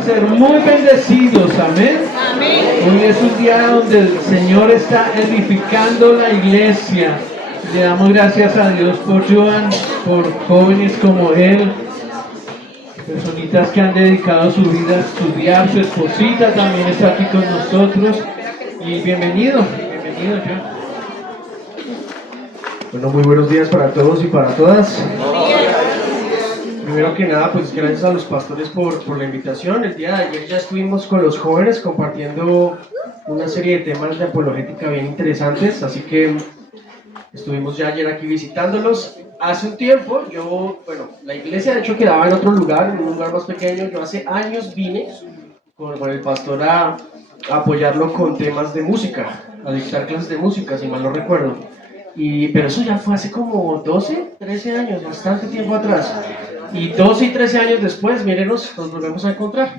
a ser muy bendecidos, amén. Hoy es un día donde el Señor está edificando la iglesia. Le damos gracias a Dios por Joan, por jóvenes como él, personitas que han dedicado su vida a estudiar. Su esposita también está aquí con nosotros. Y bienvenido Joan. Bueno, muy buenos días para todos y para todas. Primero que nada, pues gracias a los pastores por la invitación. El día de ayer ya estuvimos con los jóvenes compartiendo una serie de temas de apologética bien interesantes, así que estuvimos ya ayer aquí visitándolos. Hace un tiempo, la iglesia de hecho quedaba en otro lugar, en un lugar más pequeño. Yo hace años vine con el pastor a apoyarlo con temas de música, a dictar clases de música, si mal no recuerdo. Pero eso ya fue hace como 12, 13 años, bastante tiempo atrás. Y 12 y 13 años después, mírenos, nos volvemos a encontrar.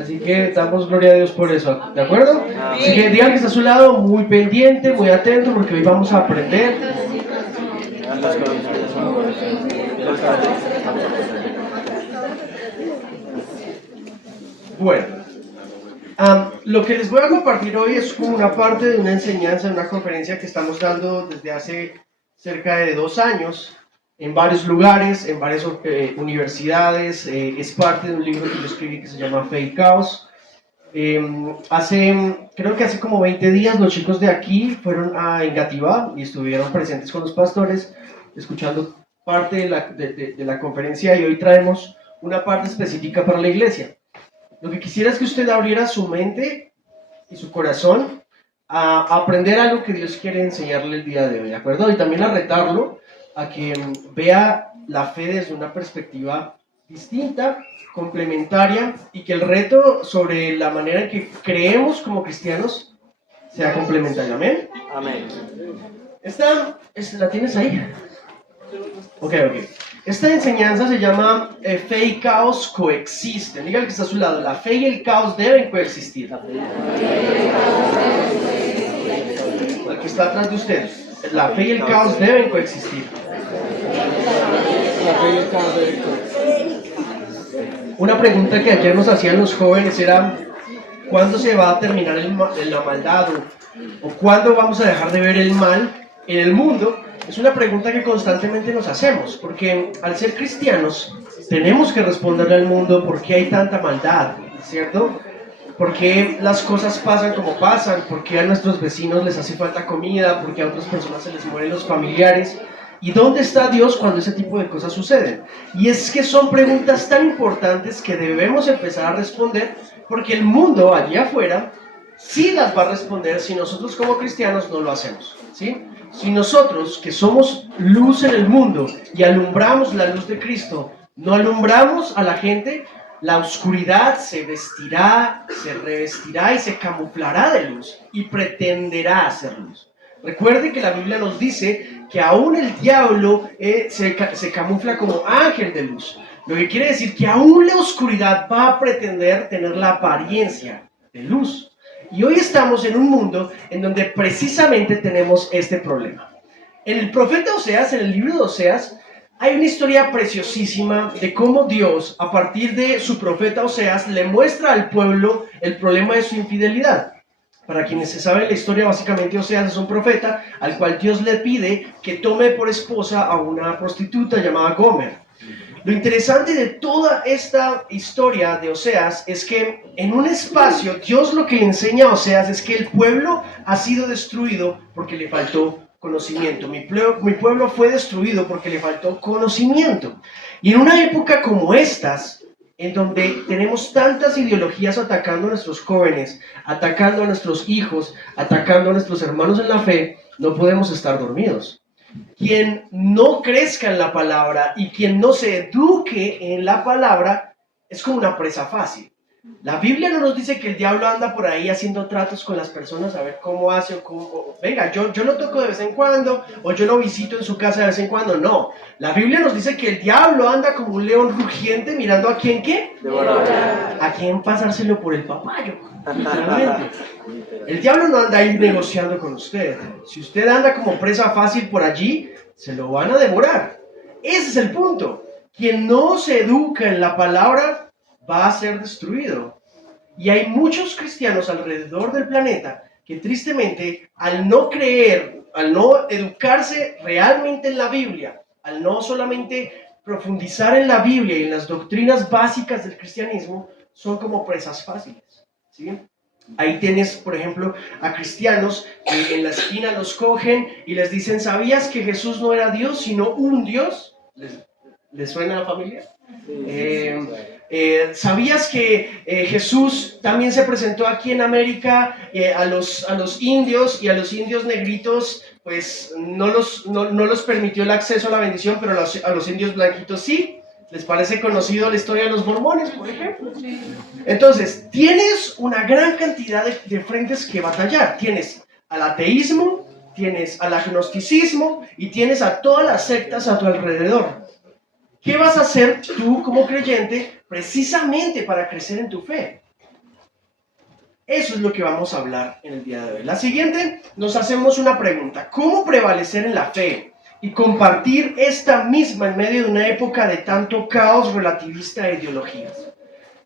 Así que damos gloria a Dios por eso, ¿de acuerdo? Así que digan que está a su lado, muy pendiente, muy atento, porque hoy vamos a aprender. Bueno, lo que les voy a compartir hoy es como una parte de una enseñanza, de una conferencia que estamos dando desde hace cerca de 2 años, en varios lugares, en varias universidades. Es parte de un libro que yo escribí que se llama Fe y Caos. Creo que hace como 20 días los chicos de aquí fueron a Engativá y estuvieron presentes con los pastores, escuchando parte de la conferencia, y hoy traemos una parte específica para la iglesia. Lo que quisiera es que usted abriera su mente y su corazón a aprender algo que Dios quiere enseñarle el día de hoy, ¿de acuerdo? Y también a retarlo a que vea la fe desde una perspectiva distinta, complementaria, y que el reto sobre la manera en que creemos como cristianos sea complementario. ¿Amén? Amén. ¿La tienes ahí? Ok. Esta enseñanza se llama Fe y Caos coexisten. Dígale que está a su lado. La fe y el caos deben coexistir. El que está atrás de usted. La fe y el caos deben coexistir. Una pregunta que ayer nos hacían los jóvenes era: ¿cuándo se va a terminar la maldad? ¿O cuándo vamos a dejar de ver el mal en el mundo? Es una pregunta que constantemente nos hacemos, porque al ser cristianos tenemos que responderle al mundo por qué hay tanta maldad, ¿cierto? ¿Por qué las cosas pasan como pasan? ¿Por qué a nuestros vecinos les hace falta comida? ¿Por qué a otras personas se les mueren los familiares? ¿Y dónde está Dios cuando ese tipo de cosas suceden? Y es que son preguntas tan importantes que debemos empezar a responder, porque el mundo allí afuera sí las va a responder si nosotros como cristianos no lo hacemos, ¿sí? Si nosotros, que somos luz en el mundo y alumbramos la luz de Cristo, no alumbramos a la gente, la oscuridad se vestirá, se revestirá y se camuflará de luz y pretenderá hacer luz. Recuerde que la Biblia nos dice que aún el diablo se camufla como ángel de luz, lo que quiere decir que aún la oscuridad va a pretender tener la apariencia de luz. Y hoy estamos en un mundo en donde precisamente tenemos este problema. En el profeta Oseas, en el libro de Oseas, hay una historia preciosísima de cómo Dios, a partir de su profeta Oseas, le muestra al pueblo el problema de su infidelidad. Para quienes se saben la historia, básicamente Oseas es un profeta al cual Dios le pide que tome por esposa a una prostituta llamada Gomer. Lo interesante de toda esta historia de Oseas es que en un espacio Dios lo que le enseña a Oseas es que el pueblo ha sido destruido porque le faltó conocimiento. Mi pueblo fue destruido porque le faltó conocimiento. Y en una época como estas, en donde tenemos tantas ideologías atacando a nuestros jóvenes, atacando a nuestros hijos, atacando a nuestros hermanos en la fe, no podemos estar dormidos. Quien no crezca en la palabra y quien no se eduque en la palabra es como una presa fácil. La Biblia no nos dice que el diablo anda por ahí haciendo tratos con las personas a ver cómo hace venga, yo lo toco de vez en cuando, o yo lo visito en su casa de vez en cuando. No, la Biblia nos dice que el diablo anda como un león rugiente mirando a quién, ¿qué? Devorar. A quién pasárselo por el papayo, literalmente. El diablo no anda ahí negociando con usted. Si usted anda como presa fácil por allí, se lo van a devorar. Ese es el punto. Quien no se educa en la palabra va a ser destruido. Y hay muchos cristianos alrededor del planeta que tristemente, al no creer, al no educarse realmente en la Biblia, al no solamente profundizar en la Biblia y en las doctrinas básicas del cristianismo, son como presas fáciles, ¿sí? Ahí tienes, por ejemplo, a cristianos que en la esquina los cogen y les dicen, ¿sabías que Jesús no era Dios, sino un Dios? ¿Les suena a la familia? ¿Sabías que Jesús también se presentó aquí en América a los indios, y a los indios negritos pues no los permitió el acceso a la bendición, pero a los indios blanquitos sí? ¿Les parece conocido la historia de los mormones, por ejemplo? Entonces, tienes una gran cantidad de frentes que batallar. Tienes al ateísmo, tienes al agnosticismo y tienes a todas las sectas a tu alrededor. ¿Qué vas a hacer tú como creyente precisamente para crecer en tu fe? Eso es lo que vamos a hablar en el día de hoy. La siguiente, nos hacemos una pregunta. ¿Cómo prevalecer en la fe y compartir esta misma en medio de una época de tanto caos relativista e ideologías?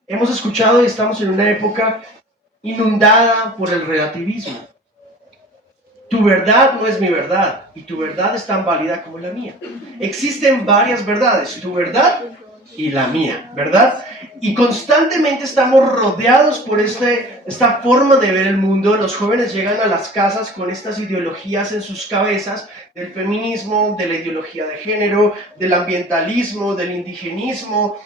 Hemos escuchado y estamos en una época inundada por el relativismo. Tu verdad no es mi verdad y tu verdad es tan válida como la mía. Existen varias verdades, tu verdad y la mía, ¿verdad? Y constantemente estamos rodeados por esta forma de ver el mundo. Los jóvenes llegan a las casas con estas ideologías en sus cabezas, del feminismo, de la ideología de género, del ambientalismo, del indigenismo,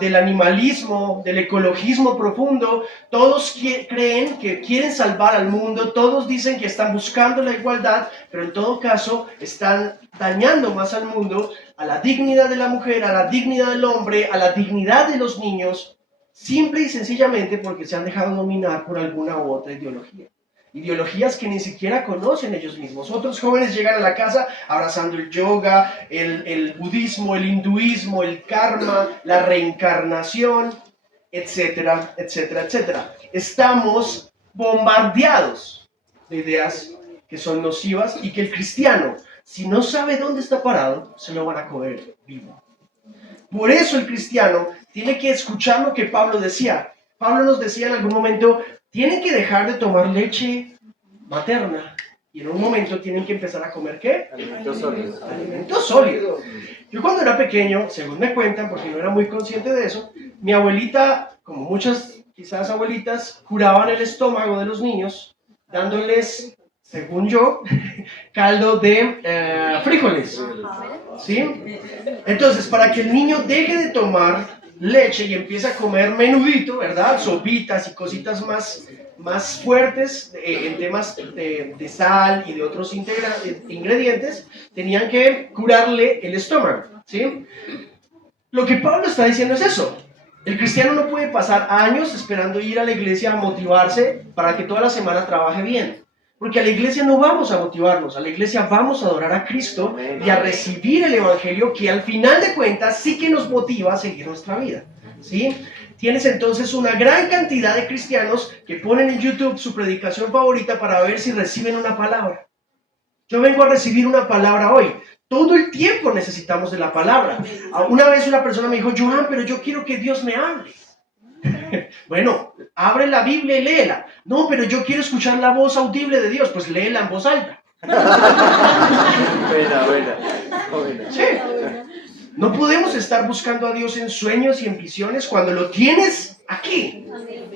del animalismo, del ecologismo profundo. Todos creen que quieren salvar al mundo, todos dicen que están buscando la igualdad, pero en todo caso están dañando más al mundo, a la dignidad de la mujer, a la dignidad del hombre, a la dignidad de los niños, simple y sencillamente porque se han dejado dominar por alguna u otra ideología. Ideologías que ni siquiera conocen ellos mismos. Otros jóvenes llegan a la casa abrazando el yoga, el budismo, el hinduismo, el karma, la reencarnación, etcétera, etcétera, etcétera. Estamos bombardeados de ideas que son nocivas y que el cristiano, si no sabe dónde está parado, se lo van a comer vivo. Por eso el cristiano tiene que escuchar lo que Pablo decía. Pablo nos decía en algún momento, tienen que dejar de tomar leche materna y en un momento tienen que empezar a comer ¿qué? Alimentos sólidos. Alimentos sólidos. Yo cuando era pequeño, según me cuentan, porque no era muy consciente de eso, mi abuelita, como muchas quizás abuelitas, curaban el estómago de los niños dándoles, según yo, caldo de frijoles. ¿Sí? Entonces, para que el niño deje de tomar leche y empiece a comer menudito, ¿verdad? Sopitas y cositas más fuertes en temas de sal y de otros ingredientes, tenían que curarle el estómago, ¿sí? Lo que Pablo está diciendo es eso. El cristiano no puede pasar años esperando ir a la iglesia a motivarse para que toda la semana trabaje bien. Porque a la iglesia no vamos a motivarnos, a la iglesia vamos a adorar a Cristo y a recibir el evangelio que al final de cuentas sí que nos motiva a seguir nuestra vida, ¿sí? Tienes entonces una gran cantidad de cristianos que ponen en YouTube su predicación favorita para ver si reciben una palabra. Yo vengo a recibir una palabra hoy. Todo el tiempo necesitamos de la palabra. Una vez una persona me dijo, Johan, pero yo quiero que Dios me hable. Bueno, abre la Biblia y léela. No, pero yo quiero escuchar la voz audible de Dios. Pues léela en voz alta. Buena. Sí. No podemos estar buscando a Dios en sueños y en visiones cuando lo tienes aquí.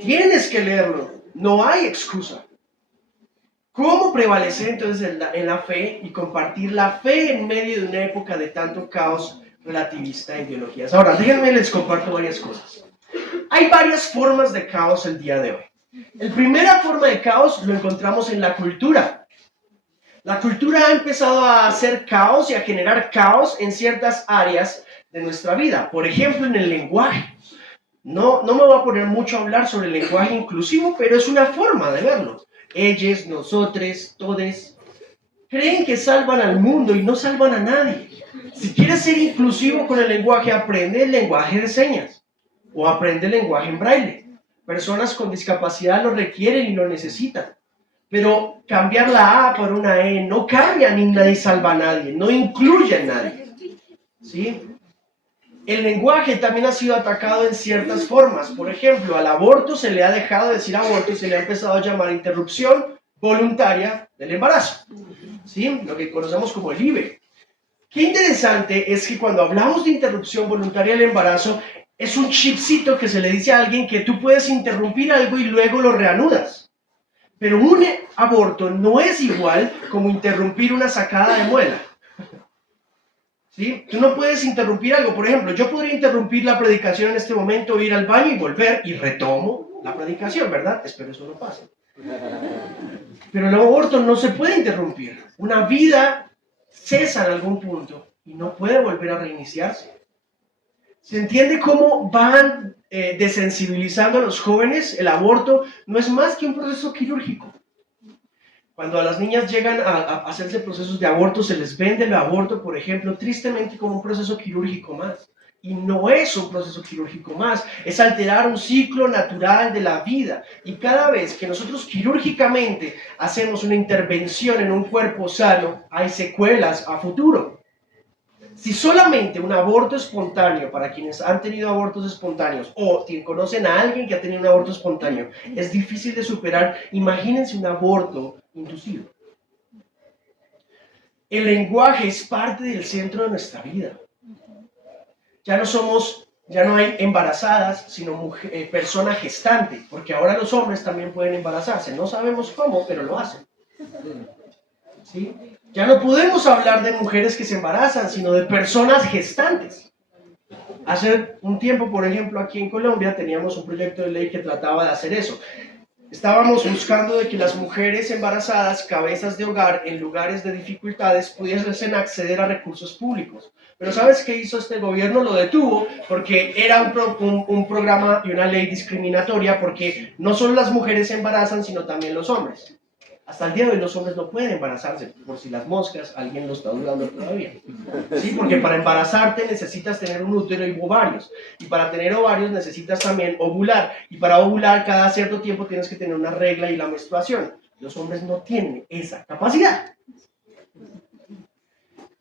Tienes que leerlo. No hay excusa. ¿Cómo prevalecer entonces en la fe y compartir la fe en medio de una época de tanto caos relativista e ideologías? Ahora, déjenme les comparto varias cosas. Hay varias formas de caos el día de hoy. La primera forma de caos lo encontramos en la cultura. La cultura ha empezado a hacer caos y a generar caos en ciertas áreas de nuestra vida. Por ejemplo, en el lenguaje. No me voy a poner mucho a hablar sobre el lenguaje inclusivo, pero es una forma de verlo. Ellos, nosotros, todes, creen que salvan al mundo y no salvan a nadie. Si quieres ser inclusivo con el lenguaje, aprende el lenguaje de señas o aprende el lenguaje en braille. Personas con discapacidad lo requieren y lo necesitan. Pero cambiar la A por una E no cambia ni salva a nadie, no incluye a nadie. ¿Sí? El lenguaje también ha sido atacado en ciertas formas. Por ejemplo, al aborto se le ha dejado de decir aborto y se le ha empezado a llamar interrupción voluntaria del embarazo, ¿sí? Lo que conocemos como el IVE. Qué interesante es que cuando hablamos de interrupción voluntaria del embarazo, es un chipcito que se le dice a alguien que tú puedes interrumpir algo y luego lo reanudas. Pero un aborto no es igual como interrumpir una sacada de muela. ¿Sí? Tú no puedes interrumpir algo. Por ejemplo, yo podría interrumpir la predicación en este momento, ir al baño y volver y retomo la predicación, ¿verdad? Espero eso no pase. Pero el aborto no se puede interrumpir. Una vida cesa en algún punto y no puede volver a reiniciarse. ¿Se entiende cómo van desensibilizando a los jóvenes? El aborto no es más que un proceso quirúrgico. Cuando a las niñas llegan a hacerse procesos de aborto, se les vende el aborto, por ejemplo, tristemente como un proceso quirúrgico más. Y no es un proceso quirúrgico más, es alterar un ciclo natural de la vida. Y cada vez que nosotros quirúrgicamente hacemos una intervención en un cuerpo sano, hay secuelas a futuro. Si solamente un aborto espontáneo, para quienes han tenido abortos espontáneos o conocen a alguien que ha tenido un aborto espontáneo, es difícil de superar, imagínense un aborto inducido. El lenguaje es parte del centro de nuestra vida. Ya no hay embarazadas, sino persona gestante, porque ahora los hombres también pueden embarazarse. No sabemos cómo, pero lo hacen. ¿Sí? Ya no podemos hablar de mujeres que se embarazan, sino de personas gestantes. Hace un tiempo, por ejemplo, aquí en Colombia teníamos un proyecto de ley que trataba de hacer eso. Estábamos buscando de que las mujeres embarazadas, cabezas de hogar, en lugares de dificultades, pudiesen acceder a recursos públicos. Pero ¿sabes qué hizo este gobierno? Lo detuvo porque era un programa y una ley discriminatoria, porque no solo las mujeres se embarazan, sino también los hombres. Hasta el día de hoy los hombres no pueden embarazarse, por si las moscas, alguien lo está dudando todavía. ¿Sí? Porque para embarazarte necesitas tener un útero y ovarios. Y para tener ovarios necesitas también ovular. Y para ovular cada cierto tiempo tienes que tener una regla y la menstruación. Los hombres no tienen esa capacidad.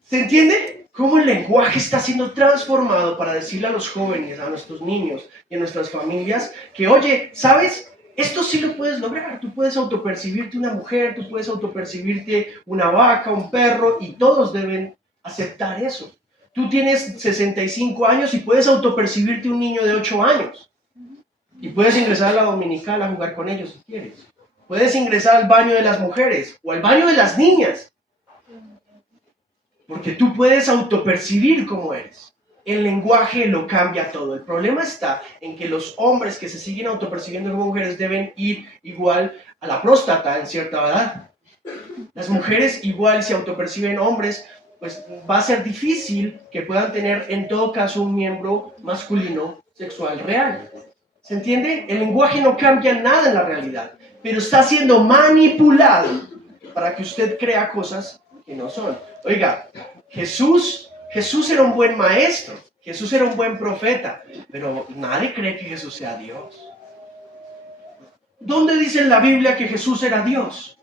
¿Se entiende? Cómo el lenguaje está siendo transformado para decirle a los jóvenes, a nuestros niños y a nuestras familias que, oye, ¿sabes? Esto sí lo puedes lograr. Tú puedes autopercibirte una mujer, tú puedes autopercibirte una vaca, un perro, y todos deben aceptar eso. Tú tienes 65 años y puedes autopercibirte un niño de 8 años. Y puedes ingresar a la dominical a jugar con ellos si quieres. Puedes ingresar al baño de las mujeres o al baño de las niñas. Porque tú puedes autopercibir cómo eres. El lenguaje lo cambia todo. El problema está en que los hombres que se siguen autopercibiendo como mujeres deben ir igual a la próstata en cierta edad. Las mujeres igual se autoperciben hombres, pues va a ser difícil que puedan tener en todo caso un miembro masculino sexual real. ¿Se entiende? El lenguaje no cambia nada en la realidad, pero está siendo manipulado para que usted crea cosas que no son. Oiga, Jesús era un buen maestro, Jesús era un buen profeta, pero nadie cree que Jesús sea Dios. ¿Dónde dice en la Biblia que Jesús era Dios?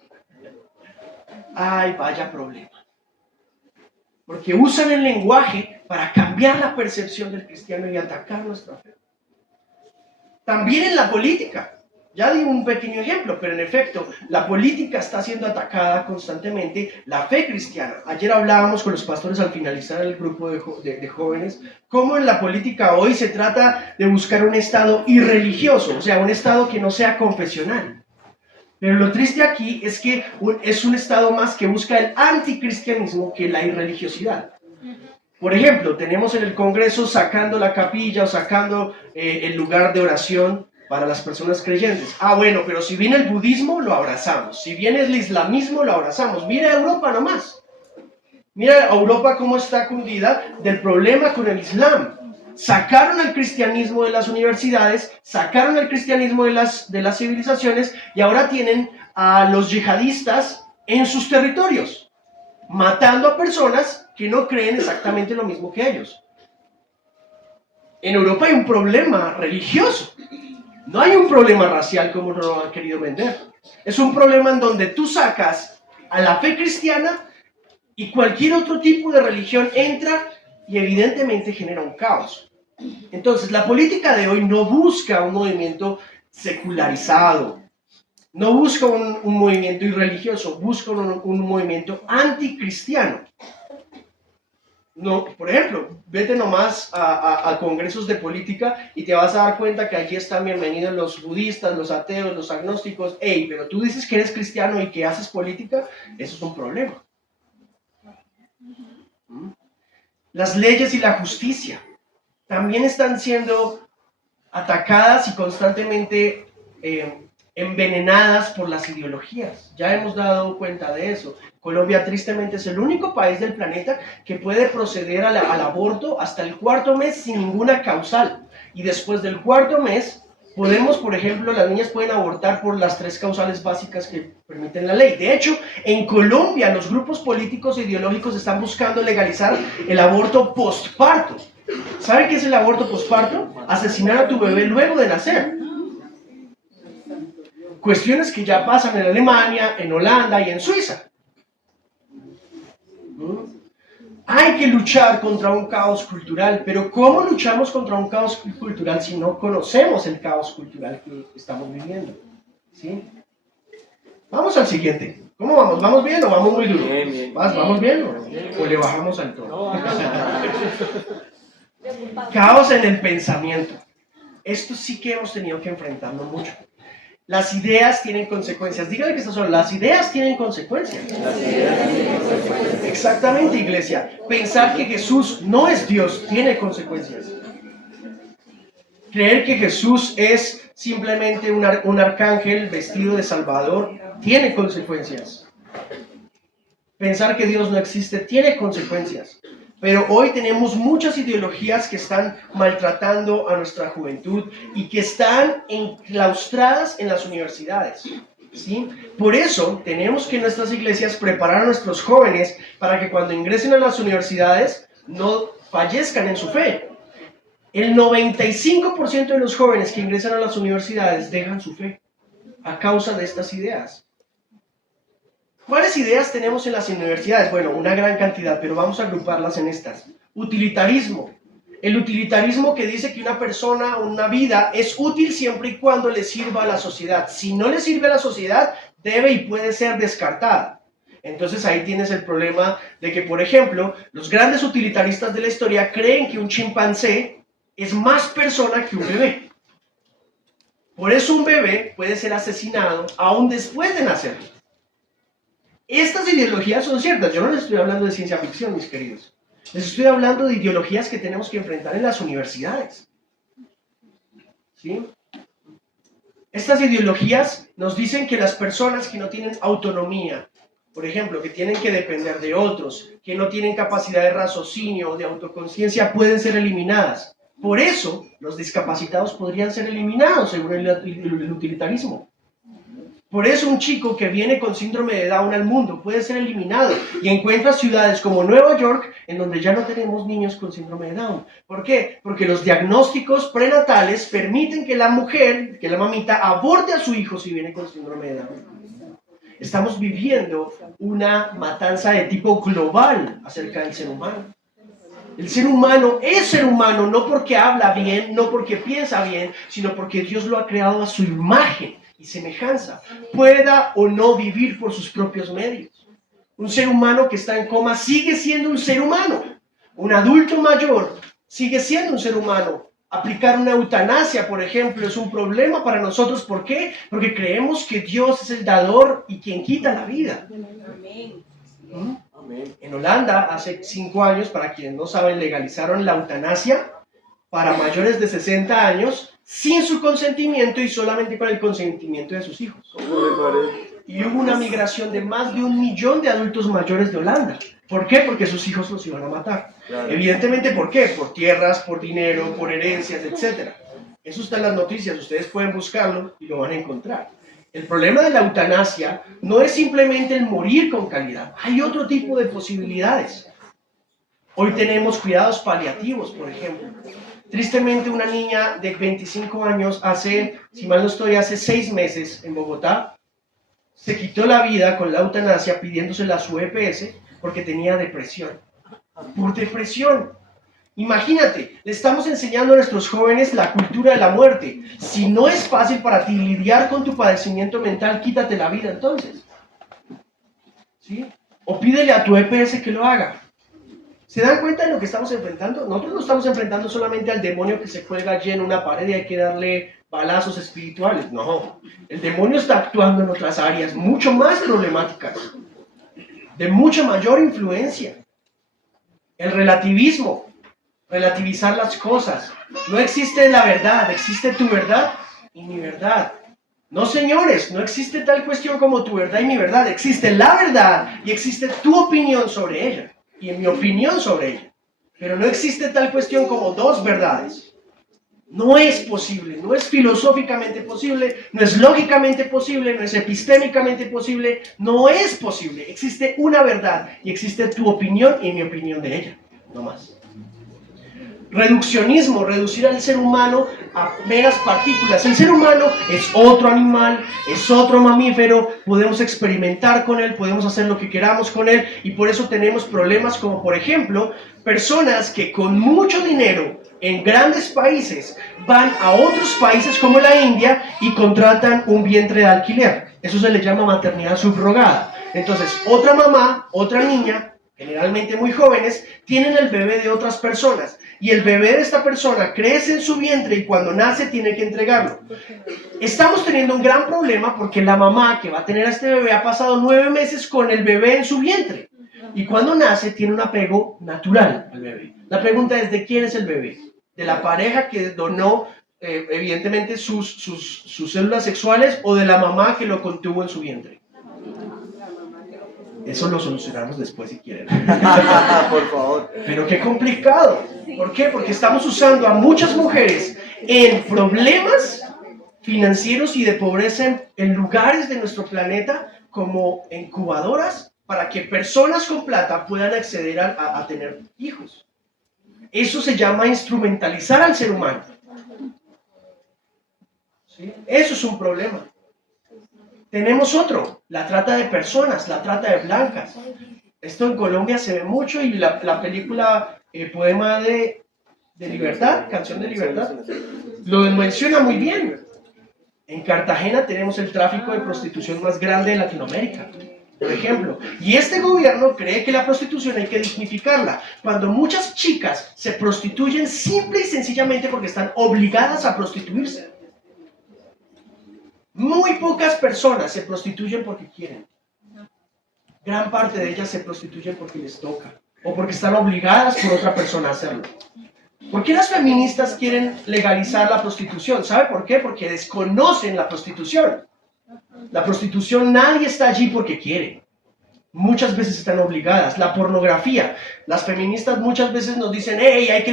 Ay, vaya problema. Porque usan el lenguaje para cambiar la percepción del cristiano y atacar nuestra fe. También en la política. Ya di un pequeño ejemplo, pero en efecto, la política está siendo atacada constantemente, la fe cristiana. Ayer hablábamos con los pastores al finalizar el grupo de jóvenes, cómo en la política hoy se trata de buscar un estado irreligioso, o sea, un estado que no sea confesional. Pero lo triste aquí es que es un estado más que busca el anticristianismo que la irreligiosidad. Por ejemplo, tenemos en el Congreso sacando la capilla o sacando el lugar de oración para las personas creyentes. Ah, bueno, pero si viene el budismo, lo abrazamos. Si viene el islamismo, lo abrazamos. Mira Europa nomás. Mira Europa cómo está cundida del problema con el Islam. Sacaron el cristianismo de las universidades, sacaron el cristianismo de las civilizaciones y ahora tienen a los yihadistas en sus territorios, matando a personas que no creen exactamente lo mismo que ellos. En Europa hay un problema religioso. No hay un problema racial como lo han querido vender. Es un problema en donde tú sacas a la fe cristiana y cualquier otro tipo de religión entra y evidentemente genera un caos. Entonces, la política de hoy no busca un movimiento secularizado, no busca un movimiento irreligioso, busca un movimiento anticristiano. No, por ejemplo, vete nomás a congresos de política y te vas a dar cuenta que allí están bienvenidos los budistas, los ateos, los agnósticos. Hey, pero tú dices que eres cristiano y que haces política, eso es un problema. Las leyes y la justicia también están siendo atacadas y constantemente envenenadas por las ideologías. Ya hemos dado cuenta de eso. Colombia tristemente es el único país del planeta que puede proceder al aborto hasta el 4.º mes sin ninguna causal. Y después del 4.º mes podemos, por ejemplo, las niñas pueden abortar por las 3 causales básicas que permiten la ley. De hecho, en Colombia los grupos políticos e ideológicos están buscando legalizar el aborto postparto. ¿Saben qué es el aborto postparto? Asesinar a tu bebé luego de nacer. Cuestiones que ya pasan en Alemania, en Holanda y en Suiza. Hay que luchar contra un caos cultural, pero ¿cómo luchamos contra un caos cultural si no conocemos el caos cultural que estamos viviendo? ¿Sí? Vamos al siguiente. ¿Cómo vamos? ¿Vamos bien o vamos muy duro? Bien. ¿Vamos bien o le bajamos al tono? Caos en el pensamiento. Esto sí que hemos tenido que enfrentarnos mucho. Las ideas tienen consecuencias. Dígale que estas son, las ideas tienen consecuencias. Exactamente, iglesia. Pensar que Jesús no es Dios tiene consecuencias. Creer que Jesús es simplemente un arcángel vestido de Salvador tiene consecuencias. Pensar que Dios no existe tiene consecuencias. Pero hoy tenemos muchas ideologías que están maltratando a nuestra juventud y que están enclaustradas en las universidades, ¿sí? Por eso tenemos que en nuestras iglesias preparar a nuestros jóvenes para que cuando ingresen a las universidades no fallezcan en su fe. El 95% de los jóvenes que ingresan a las universidades dejan su fe a causa de estas ideas. ¿Cuáles ideas tenemos en las universidades? Bueno, una gran cantidad, pero vamos a agruparlas en estas. Utilitarismo. El utilitarismo que dice que una persona, una vida, es útil siempre y cuando le sirva a la sociedad. Si no le sirve a la sociedad, debe y puede ser descartada. Entonces ahí tienes el problema de que, por ejemplo, los grandes utilitaristas de la historia creen que un chimpancé es más persona que un bebé. Por eso un bebé puede ser asesinado aún después de nacer. Estas ideologías son ciertas. Yo no les estoy hablando de ciencia ficción, mis queridos. Les estoy hablando de ideologías que tenemos que enfrentar en las universidades. ¿Sí? Estas ideologías nos dicen que las personas que no tienen autonomía, por ejemplo, que tienen que depender de otros, que no tienen capacidad de raciocinio o de autoconciencia, pueden ser eliminadas. Por eso, los discapacitados podrían ser eliminados, según el utilitarismo. Por eso un chico que viene con síndrome de Down al mundo puede ser eliminado y encuentra ciudades como Nueva York en donde ya no tenemos niños con síndrome de Down. ¿Por qué? Porque los diagnósticos prenatales permiten que la mujer, que la mamita, aborte a su hijo si viene con síndrome de Down. Estamos viviendo una matanza de tipo global acerca del ser humano. El ser humano es ser humano no porque habla bien, no porque piensa bien, sino porque Dios lo ha creado a su imagen y semejanza, pueda o no vivir por sus propios medios. Un ser humano que está en coma sigue siendo un ser humano. Un adulto mayor sigue siendo un ser humano. Aplicar una eutanasia, por ejemplo, es un problema para nosotros. ¿Por qué? Porque creemos que Dios es el dador y quien quita la vida. En Holanda, hace 5 años, para quienes no saben, legalizaron la eutanasia para mayores de 60 años sin su consentimiento y solamente con el consentimiento de sus hijos. Y hubo una migración de más de 1 millón de adultos mayores de Holanda. ¿Por qué? Porque sus hijos los iban a matar. Claro. Evidentemente, ¿por qué? Por tierras, por dinero, por herencias, etc. Eso está en las noticias, ustedes pueden buscarlo y lo van a encontrar. El problema de la eutanasia no es simplemente el morir con calidad. Hay otro tipo de posibilidades. Hoy tenemos cuidados paliativos, por ejemplo. Tristemente, una niña de 25 años si mal no estoy, hace 6 meses en Bogotá, se quitó la vida con la eutanasia pidiéndosela a su EPS porque tenía depresión. Por depresión. Imagínate, le estamos enseñando a nuestros jóvenes la cultura de la muerte. Si no es fácil para ti lidiar con tu padecimiento mental, quítate la vida entonces. ¿Sí? O pídele a tu EPS que lo haga. ¿Se dan cuenta de lo que estamos enfrentando? Nosotros no estamos enfrentando solamente al demonio que se cuelga allí en una pared y hay que darle balazos espirituales. No, el demonio está actuando en otras áreas mucho más problemáticas, de mucha mayor influencia. El relativismo, relativizar las cosas. No existe la verdad, existe tu verdad y mi verdad. No, señores, no existe tal cuestión como tu verdad y mi verdad. Existe la verdad y existe tu opinión sobre ella y mi opinión sobre ella. Pero no existe tal cuestión como dos verdades. No es posible, no es filosóficamente posible, no es lógicamente posible, no es epistémicamente posible, no es posible. Existe una verdad y existe tu opinión y mi opinión de ella, no más. Reduccionismo, reducir al ser humano a meras partículas. El ser humano es otro animal, es otro mamífero, podemos experimentar con él, podemos hacer lo que queramos con él y por eso tenemos problemas como por ejemplo personas que con mucho dinero en grandes países van a otros países como la India y contratan un vientre de alquiler. Eso se le llama maternidad subrogada. Entonces otra mamá, otra niña, generalmente muy jóvenes, tienen el bebé de otras personas y el bebé de esta persona crece en su vientre y cuando nace tiene que entregarlo. Estamos teniendo un gran problema porque la mamá que va a tener a este bebé ha pasado 9 meses con el bebé en su vientre y cuando nace tiene un apego natural al bebé. La pregunta es, ¿de quién es el bebé? ¿De la pareja que donó evidentemente sus células sexuales o de la mamá que lo contuvo en su vientre? Eso lo solucionamos después si quieren. Por favor. Pero qué complicado. ¿Por qué? Porque estamos usando a muchas mujeres en problemas financieros y de pobreza en lugares de nuestro planeta como incubadoras para que personas con plata puedan acceder a tener hijos. Eso se llama instrumentalizar al ser humano. ¿Sí? Eso es un problema. Tenemos otro, la trata de personas, la trata de blancas. Esto en Colombia se ve mucho y la película Poema de Libertad, Canción de Libertad, lo menciona muy bien. En Cartagena tenemos el tráfico de prostitución más grande de Latinoamérica, por ejemplo. Y este gobierno cree que la prostitución hay que dignificarla, cuando muchas chicas se prostituyen simple y sencillamente porque están obligadas a prostituirse. Muy pocas personas se prostituyen porque quieren. Gran parte de ellas se prostituyen porque les toca o porque están obligadas por otra persona a hacerlo. ¿Por qué las feministas quieren legalizar la prostitución? ¿Sabe por qué? Porque desconocen la prostitución. La prostitución, nadie está allí porque quiere. Muchas veces están obligadas. La pornografía. Las feministas muchas veces nos dicen, hey, hay que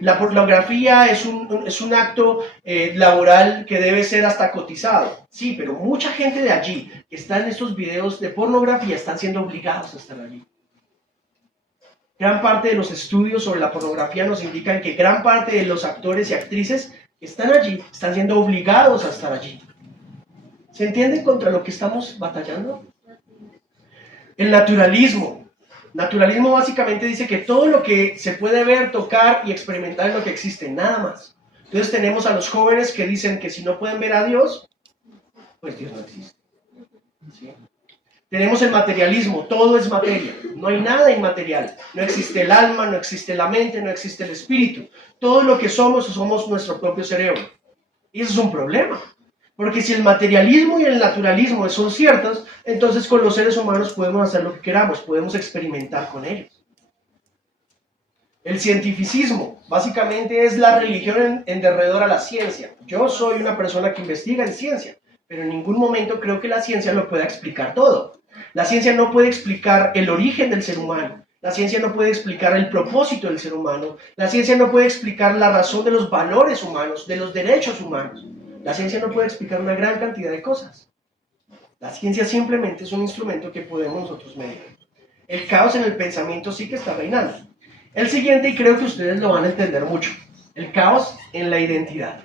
la pornografía es un acto laboral que debe ser hasta cotizado. Sí, pero mucha gente de allí que está en estos videos de pornografía están siendo obligados a estar allí. Gran parte de los estudios sobre la pornografía nos indican que gran parte de los actores y actrices que están allí están siendo obligados a estar allí. ¿Se entiende contra lo que estamos batallando? El naturalismo. Naturalismo básicamente dice que todo lo que se puede ver, tocar y experimentar es lo que existe, nada más. Entonces tenemos a los jóvenes que dicen que si no pueden ver a Dios, pues Dios no existe. ¿Sí? Tenemos el materialismo, todo es materia, no hay nada inmaterial. No existe el alma, no existe la mente, no existe el espíritu. Todo lo que somos nuestro propio cerebro. Y eso es un problema. Porque si el materialismo y el naturalismo son ciertos, entonces con los seres humanos podemos hacer lo que queramos, podemos experimentar con ellos. El cientificismo, básicamente es la religión en derredor a la ciencia. Yo soy una persona que investiga en ciencia, pero en ningún momento creo que la ciencia lo pueda explicar todo. La ciencia no puede explicar el origen del ser humano. La ciencia no puede explicar el propósito del ser humano. La ciencia no puede explicar la razón de los valores humanos, de los derechos humanos. La ciencia no puede explicar una gran cantidad de cosas. La ciencia simplemente es un instrumento que podemos nosotros medir. El caos en el pensamiento sí que está reinando. El siguiente, y creo que ustedes lo van a entender mucho, el caos en la identidad.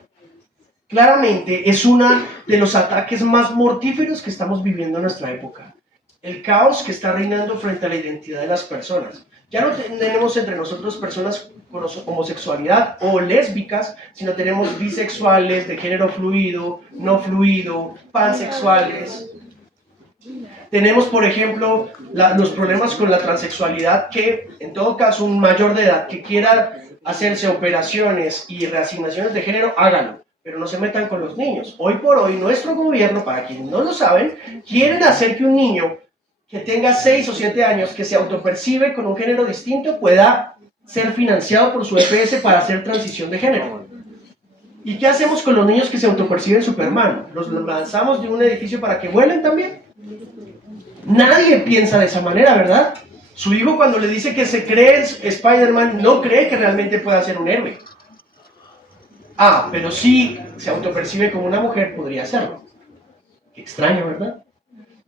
Claramente es uno de los ataques más mortíferos que estamos viviendo en nuestra época. El caos que está reinando frente a la identidad de las personas. Ya no tenemos entre nosotros personas con homosexualidad o lésbicas, sino tenemos bisexuales, de género fluido, no fluido, pansexuales. Tenemos, por ejemplo, los problemas con la transexualidad, que en todo caso un mayor de edad que quiera hacerse operaciones y reasignaciones de género, háganlo, pero no se metan con los niños. Hoy por hoy nuestro gobierno, para quienes no lo saben, quieren hacer que un niño que tenga 6 o 7 años, que se autopercibe con un género distinto, pueda ser financiado por su EPS para hacer transición de género. ¿Y qué hacemos con los niños que se autoperciben Superman? ¿Los lanzamos de un edificio para que vuelen también? Nadie piensa de esa manera, ¿verdad? Su hijo, cuando le dice que se cree Spider-Man, no cree que realmente pueda ser un héroe. Ah, pero si se autopercibe como una mujer, podría hacerlo. Qué extraño, ¿verdad?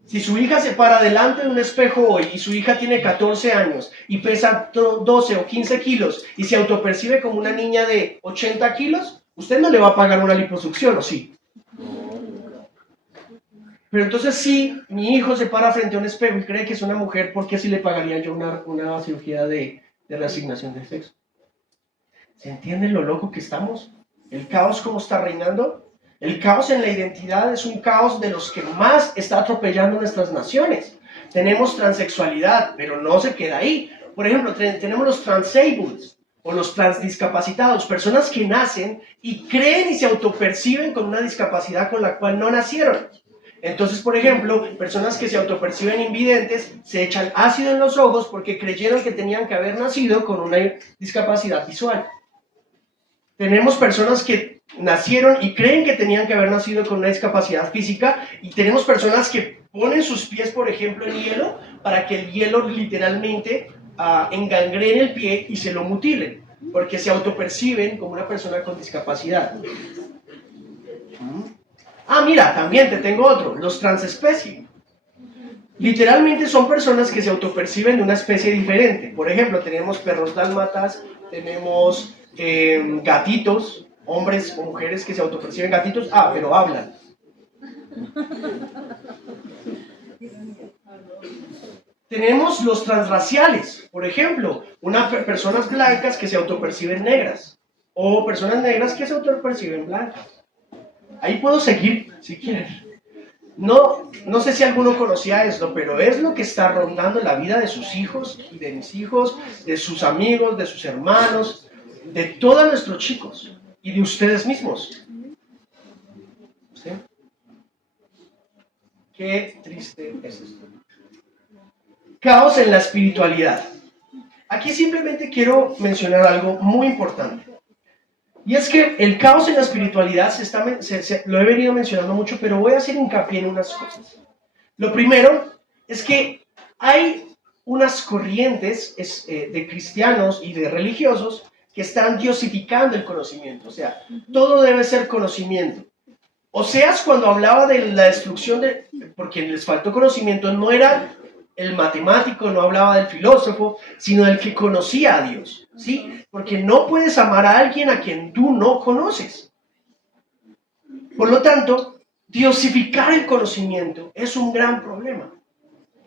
Si su hija se para delante de un espejo hoy y su hija tiene 14 años y pesa 12 o 15 kilos y se autopercibe como una niña de 80 kilos, usted no le va a pagar una liposucción, ¿o sí? Pero entonces si mi hijo se para frente a un espejo y cree que es una mujer, ¿por qué sí le pagaría yo una cirugía de reasignación de sexo? ¿Se entiende lo loco que estamos? ¿El caos cómo está reinando? El caos en la identidad es un caos de los que más está atropellando nuestras naciones. Tenemos transexualidad, pero no se queda ahí. Por ejemplo, tenemos los transabled o los transdiscapacitados, personas que nacen y creen y se autoperciben con una discapacidad con la cual no nacieron. Entonces, por ejemplo, personas que se autoperciben invidentes se echan ácido en los ojos porque creyeron que tenían que haber nacido con una discapacidad visual. Tenemos personas que nacieron y creen que tenían que haber nacido con una discapacidad física, y tenemos personas que ponen sus pies, por ejemplo, en hielo para que el hielo literalmente engangrene el pie y se lo mutilen, porque se autoperciben como una persona con discapacidad. Ah, mira, también te tengo otro, los transespecies. Literalmente son personas que se autoperciben de una especie diferente. Por ejemplo, tenemos perros dálmatas, tenemos gatitos, hombres o mujeres que se autoperciben gatitos, pero hablan. Tenemos los transraciales, por ejemplo, personas blancas que se autoperciben negras, o personas negras que se autoperciben blancas. Ahí puedo seguir, si quieren. No sé si alguno conocía esto, pero es lo que está rondando la vida de sus hijos y de mis hijos, de sus amigos, de sus hermanos, de todos nuestros chicos y de ustedes mismos. ¿Sí? Qué triste es esto. Caos en la espiritualidad. Aquí simplemente quiero mencionar algo muy importante. Y es que el caos en la espiritualidad lo he venido mencionando mucho, pero voy a hacer hincapié en unas cosas. Lo primero es que hay unas corrientes de cristianos y de religiosos que están diosificando el conocimiento. O sea, todo debe ser conocimiento. Oseas, cuando hablaba de la destrucción porque les faltó conocimiento, no era el matemático, no hablaba del filósofo, sino del que conocía a Dios, ¿sí? Porque no puedes amar a alguien a quien tú no conoces. Por lo tanto, diosificar el conocimiento es un gran problema.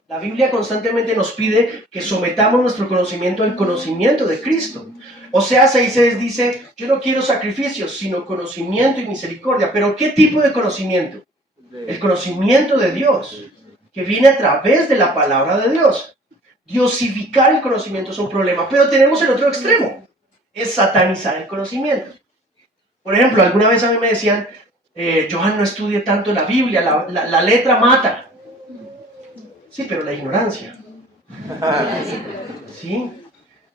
La Biblia constantemente nos pide que sometamos nuestro conocimiento al conocimiento de Cristo. Oseas 6:6 dice, yo no quiero sacrificios, sino conocimiento y misericordia. ¿Pero qué tipo de conocimiento? El conocimiento de Dios, que viene a través de la palabra de Dios. Diosificar el conocimiento es un problema, pero tenemos el otro extremo, es satanizar el conocimiento. Por ejemplo, alguna vez a mí me decían, Johan, no estudie tanto la Biblia, la letra mata. Sí, pero la ignorancia. ¿Sí?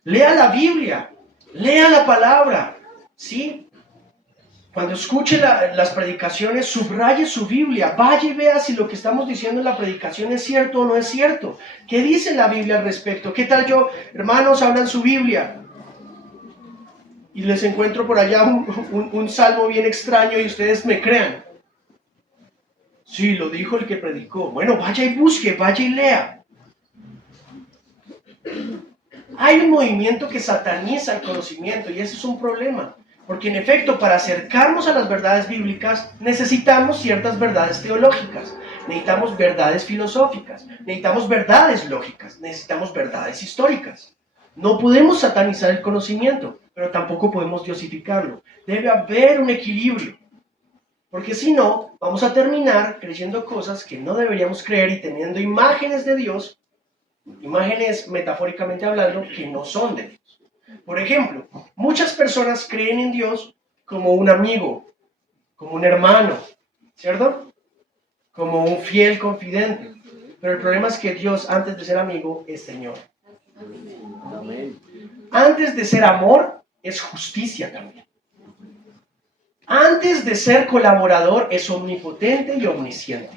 Lea la Biblia, lea la palabra, ¿sí? Cuando escuche las predicaciones, subraye su Biblia, vaya y vea si lo que estamos diciendo en la predicación es cierto o no es cierto. ¿Qué dice la Biblia al respecto? ¿Qué tal hermanos, hablan su Biblia? Y les encuentro por allá un salmo bien extraño y ustedes me crean. Sí, lo dijo el que predicó. Bueno, vaya y busque, vaya y lea. Hay un movimiento que sataniza el conocimiento y ese es un problema. Porque en efecto, para acercarnos a las verdades bíblicas, necesitamos ciertas verdades teológicas, necesitamos verdades filosóficas, necesitamos verdades lógicas, necesitamos verdades históricas. No podemos satanizar el conocimiento, pero tampoco podemos diosificarlo. Debe haber un equilibrio, porque si no, vamos a terminar creyendo cosas que no deberíamos creer y teniendo imágenes de Dios, imágenes metafóricamente hablando, que no son de Dios. Por ejemplo, muchas personas creen en Dios como un amigo, como un hermano, ¿cierto? Como un fiel confidente. Pero el problema es que Dios, antes de ser amigo, es Señor. Amén. Antes de ser amor, es justicia también. Antes de ser colaborador, es omnipotente y omnisciente.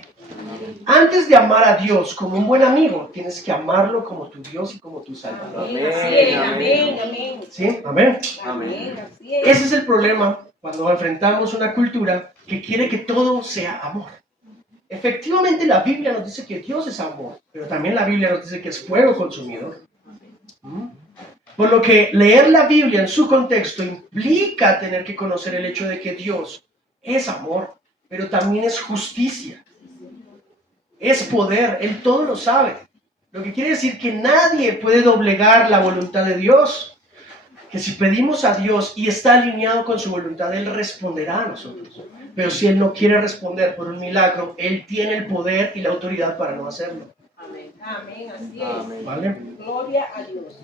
Antes de amar a Dios como un buen amigo, tienes que amarlo como tu Dios y como tu Salvador. Amén. ¿Sí? Amén. Amén. Ese es el problema cuando enfrentamos una cultura que quiere que todo sea amor. Efectivamente, la Biblia nos dice que Dios es amor, pero también la Biblia nos dice que es fuego consumidor. Por lo que leer la Biblia en su contexto implica tener que conocer el hecho de que Dios es amor, pero también es justicia, es poder, Él todo lo sabe. Lo que quiere decir que nadie puede doblegar la voluntad de Dios, que si pedimos a Dios y está alineado con su voluntad, Él responderá a nosotros. Pero si Él no quiere responder por un milagro, Él tiene el poder y la autoridad para no hacerlo. Amén. Amén. Así Amén. es. ¿Vale? Gloria a Dios.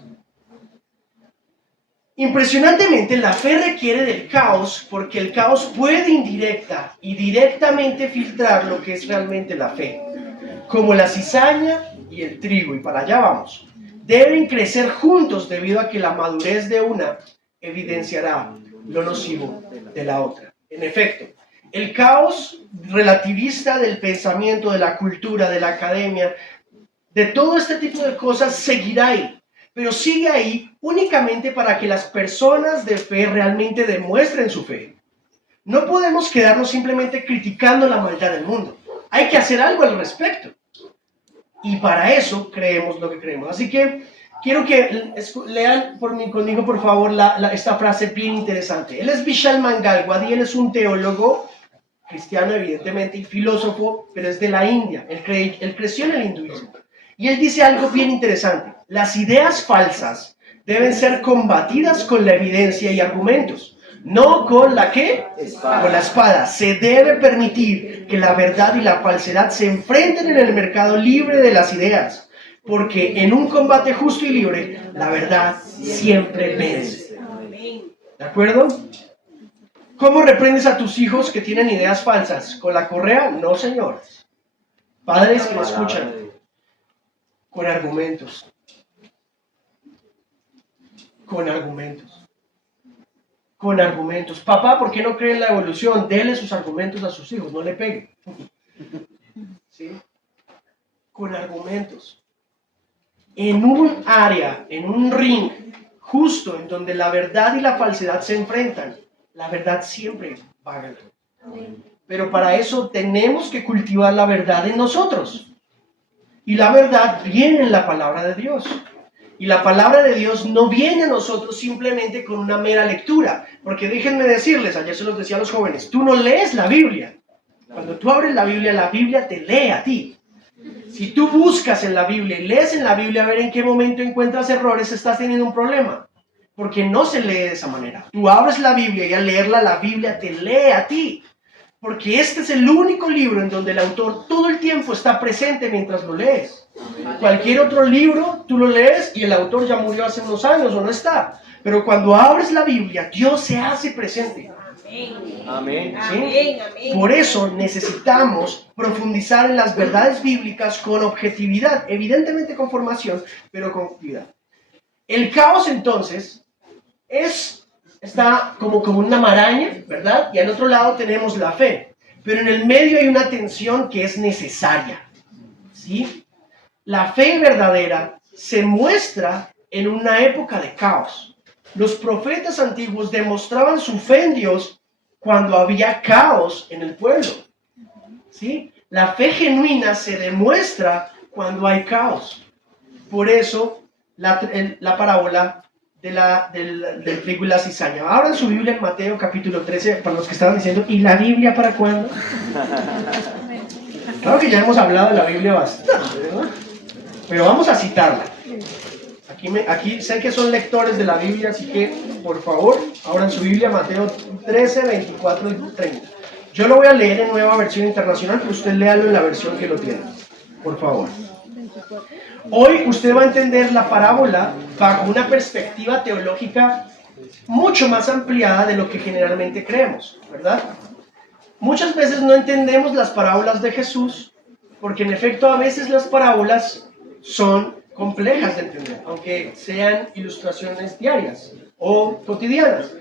Impresionantemente, la fe requiere del caos porque el caos puede indirecta y directamente filtrar lo que es realmente la fe, como la cizaña y el trigo, y para allá vamos. Deben crecer juntos debido a que la madurez de una evidenciará lo nocivo de la otra. En efecto, el caos relativista del pensamiento, de la cultura, de la academia, de todo este tipo de cosas seguirá ahí, pero sigue ahí únicamente para que las personas de fe realmente demuestren su fe. No podemos quedarnos simplemente criticando la maldad del mundo. Hay que hacer algo al respecto. Y para eso creemos lo que creemos. Así que quiero que lean conmigo, por favor, esta frase bien interesante. Él es Vishal Mangal. Él es un teólogo cristiano, evidentemente, y filósofo, pero es de la India. Él creció en el hinduismo. Y él dice algo bien interesante. Las ideas falsas deben ser combatidas con la evidencia y argumentos. No con la ¿qué? Espada. Con la espada. Se debe permitir que la verdad y la falsedad se enfrenten en el mercado libre de las ideas. Porque en un combate justo y libre, la verdad siempre vence. ¿De acuerdo? ¿Cómo reprendes a tus hijos que tienen ideas falsas? ¿Con la correa? No, señor. Padres que me escuchan, con argumentos. Con argumentos. Con argumentos. Papá, ¿por qué no cree en la evolución? Dele sus argumentos a sus hijos, no le pegue. ¿Sí? Con argumentos. En un área, en un ring, justo en donde la verdad y la falsedad se enfrentan, la verdad siempre va a ganar. Pero para eso tenemos que cultivar la verdad en nosotros. Y la verdad viene en la palabra de Dios. Y la palabra de Dios no viene a nosotros simplemente con una mera lectura. Porque déjenme decirles, ayer se los decía a los jóvenes, tú no lees la Biblia. Cuando tú abres la Biblia te lee a ti. Si tú buscas en la Biblia y lees en la Biblia a ver en qué momento encuentras errores, estás teniendo un problema. Porque no se lee de esa manera. Tú abres la Biblia y al leerla, la Biblia te lee a ti. Porque este es el único libro en donde el autor todo el tiempo está presente mientras lo lees. Cualquier otro libro, tú lo lees y el autor ya murió hace unos años o no está. Pero cuando abres la Biblia, Dios se hace presente. Amén. ¿Sí? Por eso necesitamos profundizar en las verdades bíblicas con objetividad, evidentemente con formación, pero con objetividad. El caos entonces está como una maraña, ¿verdad? Y al otro lado tenemos la fe. Pero en el medio hay una tensión que es necesaria. ¿Sí? La fe verdadera se muestra en una época de caos. Los profetas antiguos demostraban su fe en Dios cuando había caos en el pueblo. ¿Sí? La fe genuina se demuestra cuando hay caos. Por eso la parábola del trigo y la cizaña. Abran su Biblia en Mateo capítulo 13, para los que estaban diciendo, ¿y la Biblia para cuándo? Claro que ya hemos hablado de la Biblia bastante, ¿verdad? Pero vamos a citarla. ¿De Aquí sé que son lectores de la Biblia, así que por favor, abran su Biblia, Mateo 13, 24 y 30. Yo lo voy a leer en Nueva Versión Internacional, pero usted léalo en la versión que lo tiene, por favor. Hoy usted va a entender la parábola bajo una perspectiva teológica mucho más ampliada de lo que generalmente creemos, ¿verdad? Muchas veces no entendemos las parábolas de Jesús, porque en efecto a veces las parábolas son complejas de entender, aunque sean ilustraciones diarias o cotidianas.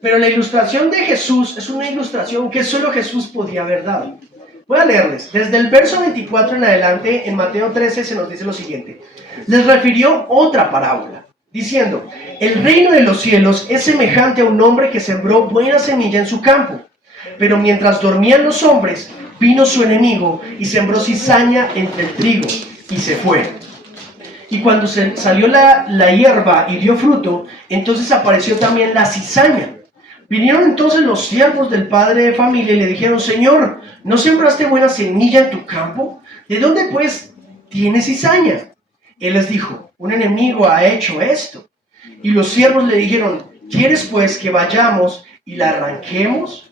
Pero la ilustración de Jesús es una ilustración que solo Jesús podía haber dado. Voy a leerles. Desde el verso 24 en adelante, en Mateo 13 se nos dice lo siguiente. Les refirió otra parábola, diciendo, el reino de los cielos es semejante a un hombre que sembró buena semilla en su campo. Pero mientras dormían los hombres, vino su enemigo y sembró cizaña entre el trigo y se fue. Y cuando salió la hierba y dio fruto, entonces apareció también la cizaña. Vinieron entonces los siervos del padre de familia y le dijeron, Señor, ¿no sembraste buena semilla en tu campo? ¿De dónde pues tienes cizaña? Él les dijo, un enemigo ha hecho esto. Y los siervos le dijeron, ¿quieres pues que vayamos y la arranquemos?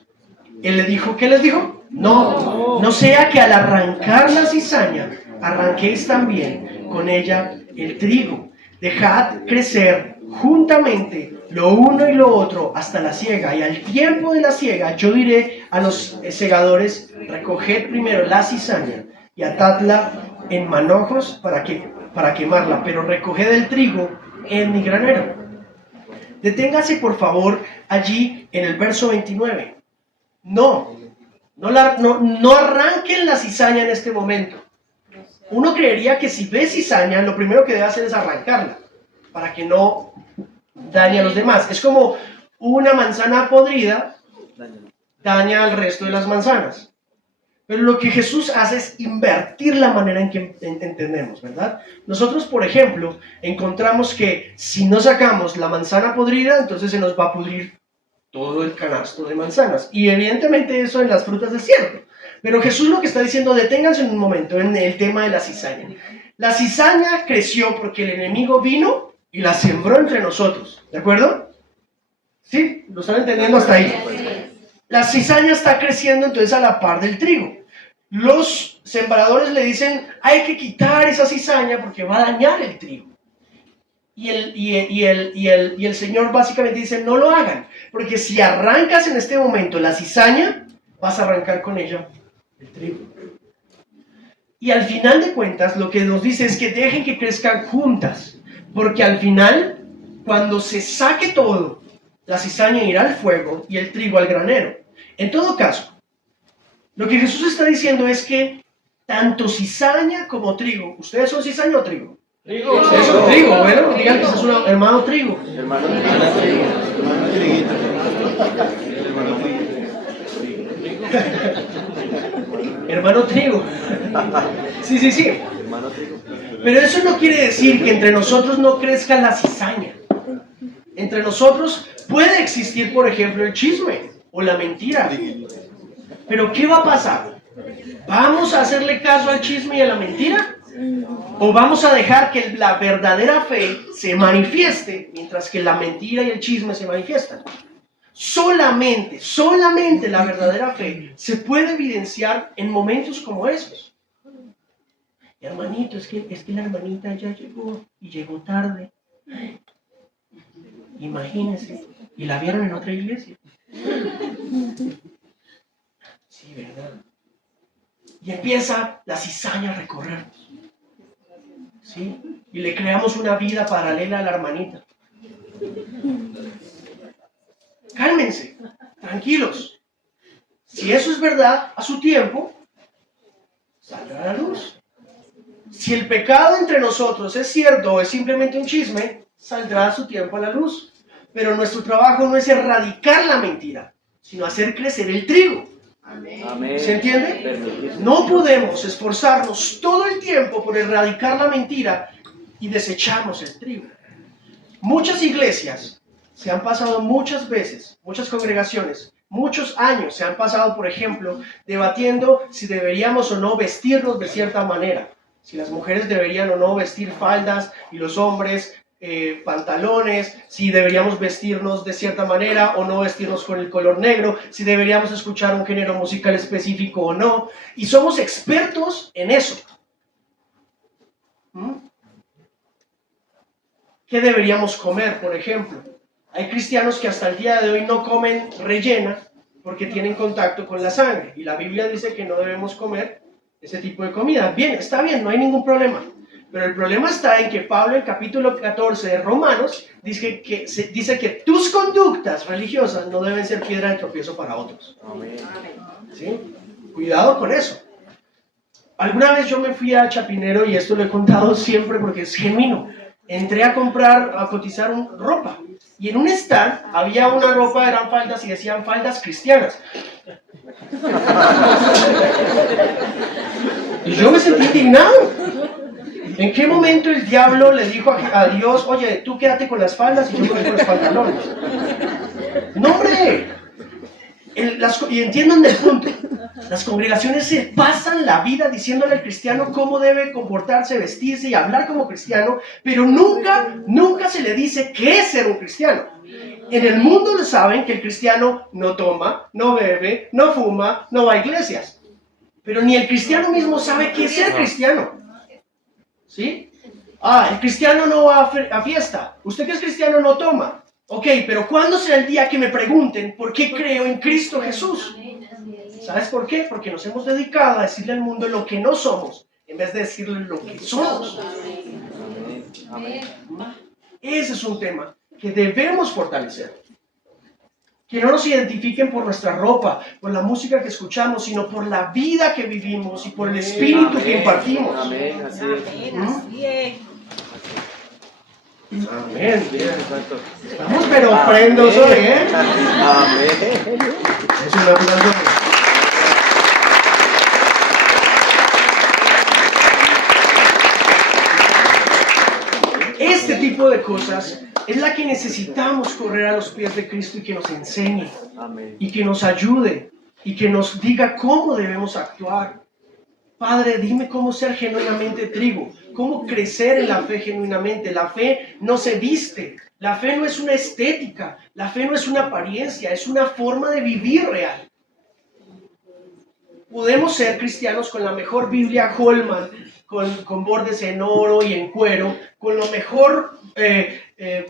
Él le dijo, ¿qué les dijo? No sea que al arrancar la cizaña, arranquéis también con ella el trigo. Dejad crecer juntamente lo uno y lo otro hasta la siega, y al tiempo de la siega yo diré a los segadores, recoged primero la cizaña y atadla en manojos para quemarla, pero recoged el trigo en mi granero. Deténgase por favor allí en el verso 29. No arranquen la cizaña en este momento. Uno creería que si ve cizaña, lo primero que debe hacer es arrancarla, para que no dañe a los demás. Es como una manzana podrida daña al resto de las manzanas. Pero lo que Jesús hace es invertir la manera en que entendemos, ¿verdad? Nosotros, por ejemplo, encontramos que si no sacamos la manzana podrida, entonces se nos va a pudrir todo el canasto de manzanas. Y evidentemente eso en las frutas es cierto. Pero Jesús lo que está diciendo, deténganse un momento en el tema de la cizaña. La cizaña creció porque el enemigo vino y la sembró entre nosotros, ¿de acuerdo? ¿Sí? ¿Lo están entendiendo hasta ahí? La cizaña está creciendo entonces a la par del trigo. Los sembradores le dicen, hay que quitar esa cizaña porque va a dañar el trigo. Y el Señor básicamente dice, no lo hagan, porque si arrancas en este momento la cizaña, vas a arrancar con ella el trigo. Y al final de cuentas, lo que nos dice es que dejen que crezcan juntas, porque al final, cuando se saque todo, la cizaña irá al fuego y el trigo al granero. En todo caso, lo que Jesús está diciendo es que tanto cizaña como trigo, ¿ustedes son cizaña o trigo? Trigo. Ustedes son trigo, bueno, digan que es un hermano trigo. Hermano trigo. Hermano triguito. Hermano trigo. Sí. Hermano trigo. Pero eso no quiere decir que entre nosotros no crezca la cizaña. Entre nosotros puede existir, por ejemplo, el chisme o la mentira. Pero ¿qué va a pasar? ¿Vamos a hacerle caso al chisme y a la mentira? ¿O vamos a dejar que la verdadera fe se manifieste mientras que la mentira y el chisme se manifiestan? Solamente la verdadera fe se puede evidenciar en momentos como esos. Hermanito, es que la hermanita ya llegó y llegó tarde. Imagínense, y la vieron en otra iglesia. Sí, ¿verdad? Y empieza la cizaña a recorrernos. ¿Sí? Y le creamos una vida paralela a la hermanita. Cálmense, tranquilos. Si eso es verdad, a su tiempo, saldrá a la luz. Si el pecado entre nosotros es cierto o es simplemente un chisme, saldrá a su tiempo a la luz. Pero nuestro trabajo no es erradicar la mentira, sino hacer crecer el trigo. Amén. ¿Se entiende? No podemos esforzarnos todo el tiempo por erradicar la mentira y desechamos el trigo. Muchas iglesias se han pasado muchas veces, muchas congregaciones, muchos años se han pasado, por ejemplo, debatiendo si deberíamos o no vestirnos de cierta manera. Si las mujeres deberían o no vestir faldas y los hombres pantalones, si deberíamos vestirnos de cierta manera o no vestirnos con el color negro, si deberíamos escuchar un género musical específico o no, y somos expertos en eso. ¿Mm? ¿Qué deberíamos comer, por ejemplo? Hay cristianos que hasta el día de hoy no comen rellena porque tienen contacto con la sangre, y la Biblia dice que no debemos comer ese tipo de comida. Bien, está bien, no hay ningún problema. Pero el problema está en que Pablo en capítulo 14 de Romanos dice que tus conductas religiosas no deben ser piedra de tropiezo para otros. Amén. ¿Sí? Cuidado con eso. Alguna vez yo me fui a Chapinero, y esto lo he contado siempre porque es genuino. Entré a cotizar ropa. Y en un stand había una ropa, eran faldas y decían faldas cristianas. Y yo me sentí indignado. ¿En qué momento el diablo le dijo a Dios, oye, tú quédate con las faldas y yo con los pantalones? ¡No, hombre! Y entiendan el punto. Las congregaciones se pasan la vida diciéndole al cristiano cómo debe comportarse, vestirse y hablar como cristiano, pero nunca se le dice qué es ser un cristiano. En el mundo le saben que el cristiano no toma, no bebe, no fuma, no va a iglesias. Pero ni el cristiano mismo sabe qué es ser cristiano. ¿Sí? El cristiano no va a fiesta. Usted que es cristiano no toma. Ok, pero ¿cuándo será el día que me pregunten por qué creo en Cristo Jesús? ¿Sabes por qué? Porque nos hemos dedicado a decirle al mundo lo que no somos, en vez de decirle lo que somos. Ese es un tema que debemos fortalecer. Que no nos identifiquen por nuestra ropa, por la música que escuchamos, sino por la vida que vivimos y por el espíritu que impartimos. Amén, así es. Amén. Bien, exacto. Estamos pero prendos hoy, ¿eh? Amén. Es un aplauso. Este tipo de cosas es la que necesitamos correr a los pies de Cristo y que nos enseñe, Amén. y que nos ayude, y que nos diga cómo debemos actuar. Padre, dime cómo ser genuinamente trigo, cómo crecer en la fe genuinamente. La fe no se viste, la fe no es una estética, la fe no es una apariencia, es una forma de vivir real. Podemos ser cristianos con la mejor Biblia Holman, con bordes en oro y en cuero, con lo mejor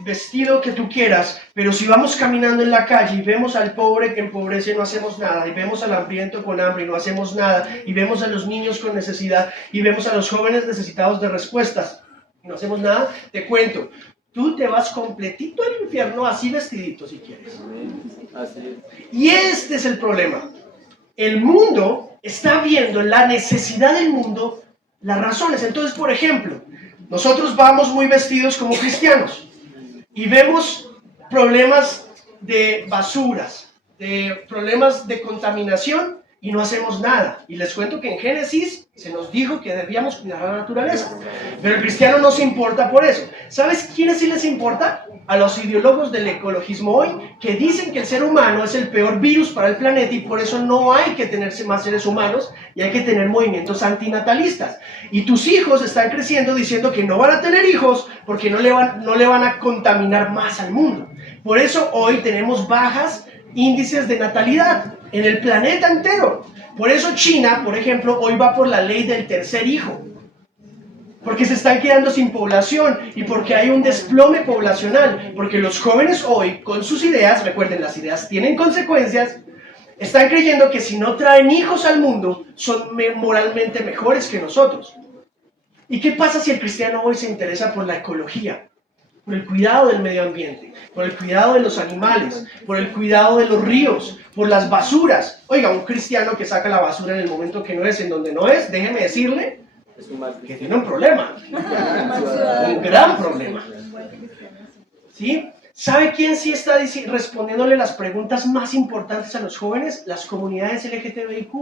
vestido que tú quieras, pero si vamos caminando en la calle y vemos al pobre que empobrece y no hacemos nada, y vemos al hambriento con hambre y no hacemos nada, y vemos a los niños con necesidad, y vemos a los jóvenes necesitados de respuestas, y no hacemos nada, te cuento, tú te vas completito al infierno así vestidito si quieres. Amén. Así es. Y este es el problema. El mundo está viendo en la necesidad del mundo las razones. Entonces, por ejemplo, nosotros vamos muy vestidos como cristianos y vemos problemas de basuras, de problemas de contaminación y no hacemos nada. Y les cuento que en Génesis se nos dijo que debíamos cuidar la naturaleza. Pero el cristiano no se importa por eso. ¿Sabes quiénes sí les importa? A los ideólogos del ecologismo hoy, que dicen que el ser humano es el peor virus para el planeta y por eso no hay que tener más seres humanos y hay que tener movimientos antinatalistas. Y tus hijos están creciendo diciendo que no van a tener hijos porque no le van a contaminar más al mundo. Por eso hoy tenemos bajas índices de natalidad en el planeta entero. Por eso China, por ejemplo, hoy va por la ley del tercer hijo. Porque se están quedando sin población y porque hay un desplome poblacional. Porque los jóvenes hoy, con sus ideas, recuerden, las ideas tienen consecuencias, están creyendo que si no traen hijos al mundo, son moralmente mejores que nosotros. ¿Y qué pasa si el cristiano hoy se interesa por la ecología? Por el cuidado del medio ambiente, por el cuidado de los animales, por el cuidado de los ríos, por las basuras. Oiga, un cristiano que saca la basura en el momento que no es, en donde no es, déjeme decirle que tiene un problema, un gran problema. ¿Sí? ¿Sabe quién sí está respondiéndole las preguntas más importantes a los jóvenes? Las comunidades LGTBIQ.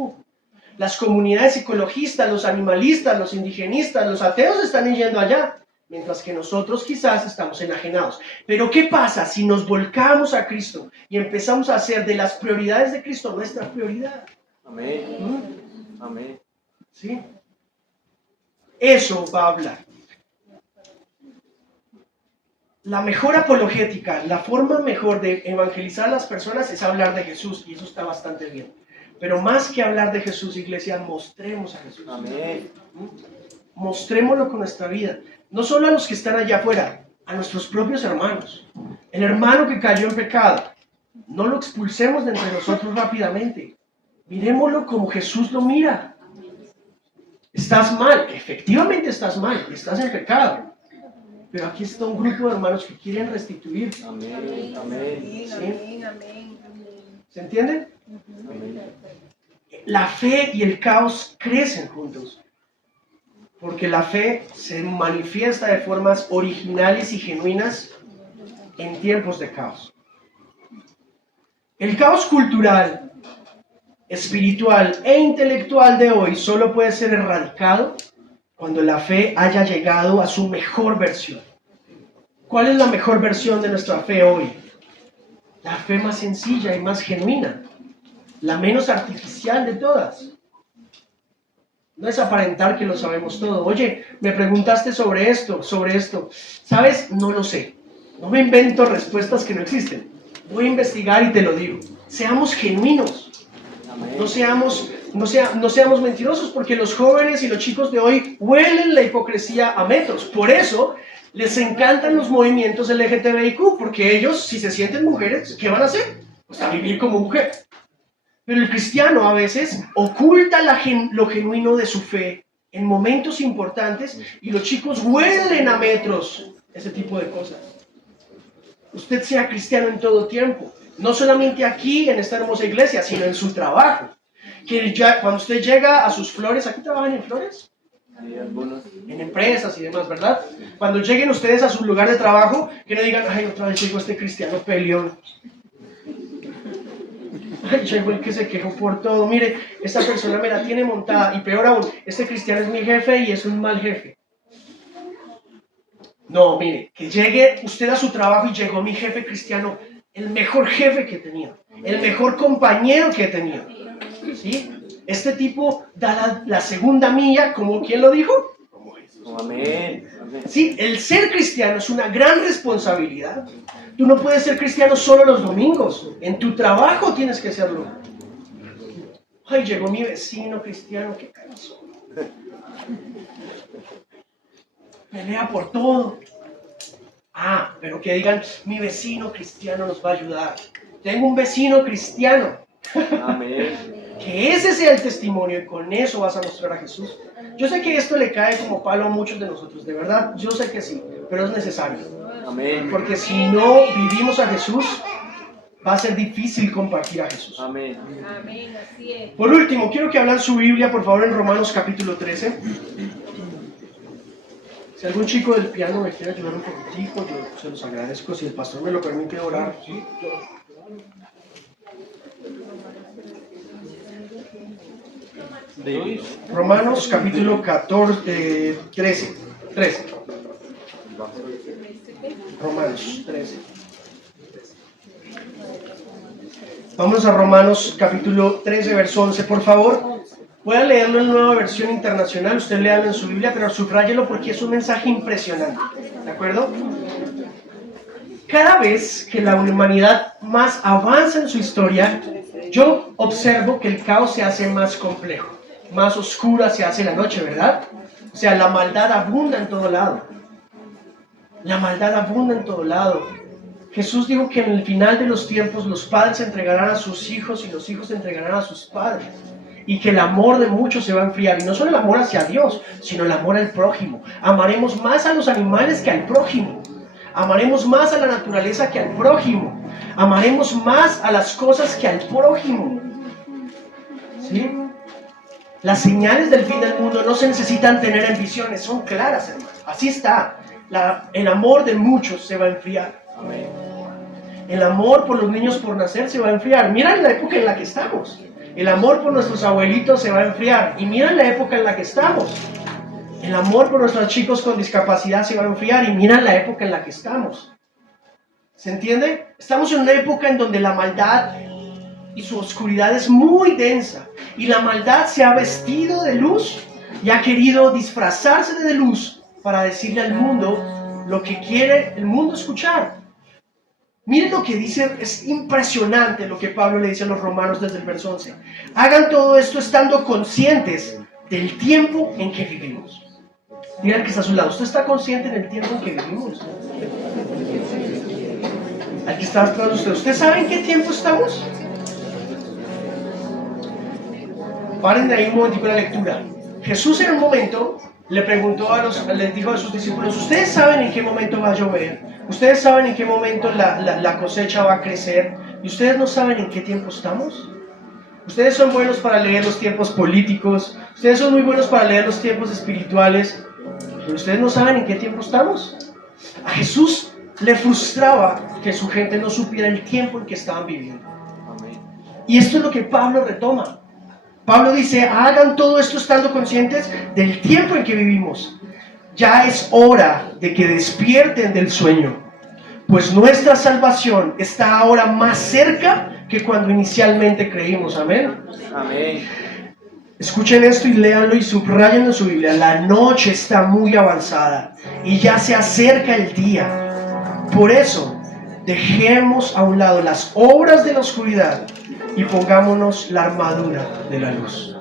Las comunidades ecologistas, los animalistas, los indigenistas, los ateos están yendo allá. Mientras que nosotros quizás estamos enajenados. Pero ¿qué pasa si nos volcamos a Cristo y empezamos a hacer de las prioridades de Cristo nuestra prioridad? Amén. Amén. ¿Sí? Eso va a hablar. la mejor apologética, la forma mejor de evangelizar a las personas es hablar de Jesús, y eso está bastante bien. Pero más que hablar de Jesús, iglesia, mostremos a Jesús. Amén. Mostrémoslo con nuestra vida. No solo a los que están allá afuera, a nuestros propios hermanos. El hermano que cayó en pecado, no lo expulsemos de entre nosotros rápidamente. Miremoslo como Jesús lo mira. Estás mal, efectivamente estás mal, estás en pecado. Pero aquí está un grupo de hermanos que quieren restituir. Amén. Amén. Amén, amén. ¿Se entiende? Amén. La fe y el caos crecen juntos. Porque la fe se manifiesta de formas originales y genuinas en tiempos de caos. El caos cultural, espiritual e intelectual de hoy solo puede ser erradicado cuando la fe haya llegado a su mejor versión. ¿Cuál es la mejor versión de nuestra fe hoy? La fe más sencilla y más genuina, la menos artificial de todas. No es aparentar que lo sabemos todo. Oye, me preguntaste sobre esto. ¿Sabes? No lo sé. No me invento respuestas que no existen. Voy a investigar y te lo digo. Seamos genuinos. Amén. No seamos mentirosos, porque los jóvenes y los chicos de hoy huelen la hipocresía a metros. Por eso les encantan los movimientos LGTBIQ, porque ellos, si se sienten mujeres, ¿qué van a hacer? Pues a vivir como mujer. Pero el cristiano a veces oculta lo genuino de su fe en momentos importantes, y los chicos huelen a metros ese tipo de cosas. Usted sea cristiano en todo tiempo, no solamente aquí en esta hermosa iglesia, sino en su trabajo. Que ya, cuando usted llega a sus flores, ¿aquí trabajan en flores? Sí, algunos. En empresas y demás, ¿verdad? Cuando lleguen ustedes a su lugar de trabajo, que no digan, ay, otra vez llegó este cristiano peleón. Ay, llegó el que se quejó por todo. Mire, esta persona me la tiene montada. Y peor aún, este cristiano es mi jefe y es un mal jefe. No, mire, que llegue usted a su trabajo y llegó mi jefe cristiano, el mejor jefe que he tenido, el mejor compañero que he tenido. ¿Sí? Este tipo da la segunda milla, como ¿quién lo dijo? Como Jesús. Amén. Amén. Sí, el ser cristiano es una gran responsabilidad. Tú no puedes ser cristiano solo los domingos. En tu trabajo tienes que serlo. Ay, llegó mi vecino cristiano, qué cansón. Pelea por todo. Ah, pero que digan, mi vecino cristiano nos va a ayudar. Tengo un vecino cristiano. Amén. Que ese sea el testimonio, y con eso vas a mostrar a Jesús. Yo sé que esto le cae como palo a muchos de nosotros, de verdad, yo sé que sí, pero es necesario. Amén. Porque si no vivimos a Jesús, va a ser difícil compartir a Jesús. Amén. Amén, así es. Por último, quiero que hablan su Biblia, por favor, en Romanos capítulo 13. Si algún chico del piano me quiere ayudar un poquitico, yo se los agradezco. Si el pastor me lo permite orar, ¿sí? Romanos capítulo 13. Romanos 13. Vamos a Romanos capítulo 13, verso 11, por favor. Voy a leerlo en Nueva Versión Internacional, usted léalo en su Biblia, pero subráyelo porque es un mensaje impresionante, ¿de acuerdo? Cada vez que la humanidad más avanza en su historia, yo observo que el caos se hace más complejo, más oscura se hace la noche, ¿verdad? O sea, la maldad abunda en todo lado. La maldad abunda en todo lado. Jesús dijo que en el final de los tiempos los padres entregarán a sus hijos y los hijos entregarán a sus padres. Y que el amor de muchos se va a enfriar. Y no solo el amor hacia Dios, sino el amor al prójimo. Amaremos más a los animales que al prójimo. Amaremos más a la naturaleza que al prójimo. Amaremos más a las cosas que al prójimo. ¿Sí? Las señales del fin del mundo no se necesitan tener en visiones, son claras, hermano. Así está. El amor de muchos se va a enfriar. Amén. El amor por los niños por nacer se va a enfriar. Mira la época en la que estamos. El amor por nuestros abuelitos se va a enfriar. Y mira la época en la que estamos. El amor por nuestros chicos con discapacidad se va a enfriar. Y mira la época en la que estamos. ¿Se entiende? Estamos en una época en donde la maldad y su oscuridad es muy densa. Y la maldad se ha vestido de luz y ha querido disfrazarse de luz para decirle al mundo lo que quiere el mundo escuchar. Miren lo que dice, es impresionante lo que Pablo le dice a los romanos desde el verso 11. Hagan todo esto estando conscientes del tiempo en que vivimos. Díganle que está a su lado, ¿usted está consciente en el tiempo en que vivimos? Aquí está atrás de usted. ¿Usted sabe en qué tiempo estamos? Paren de ahí un momentico la lectura. Jesús en un momento les dijo a sus discípulos, ¿ustedes saben en qué momento va a llover? ¿Ustedes saben en qué momento la cosecha va a crecer? ¿Y ustedes no saben en qué tiempo estamos? Ustedes son buenos para leer los tiempos políticos, ustedes son muy buenos para leer los tiempos espirituales, pero ustedes no saben en qué tiempo estamos. A Jesús le frustraba que su gente no supiera el tiempo en que estaban viviendo. Y esto es lo que Pablo retoma. Pablo dice, hagan todo esto estando conscientes del tiempo en que vivimos. Ya es hora de que despierten del sueño, pues nuestra salvación está ahora más cerca que cuando inicialmente creímos. Amén. Amén. Escuchen esto y léanlo y subrayen en su Biblia. La noche está muy avanzada y ya se acerca el día. Por eso, dejemos a un lado las obras de la oscuridad y pongámonos la armadura de la luz.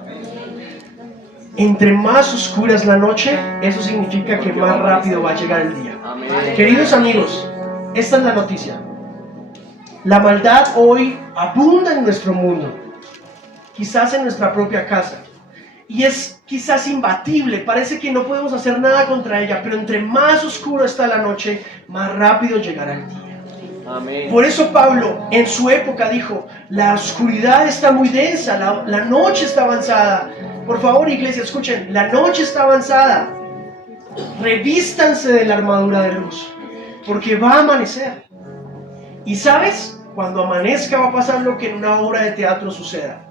Entre más oscura es la noche, eso significa que más rápido va a llegar el día. Amén. Queridos amigos, esta es la noticia. La maldad hoy abunda en nuestro mundo, quizás en nuestra propia casa, y es quizás imbatible, parece que no podemos hacer nada contra ella, pero entre más oscuro está la noche, más rápido llegará el día. Amén. Por eso Pablo en su época dijo, la oscuridad está muy densa, la noche está avanzada. Por favor, iglesia, escuchen, la noche está avanzada. Revístanse de la armadura de luz, porque va a amanecer. Y sabes, cuando amanezca va a pasar lo que en una obra de teatro suceda.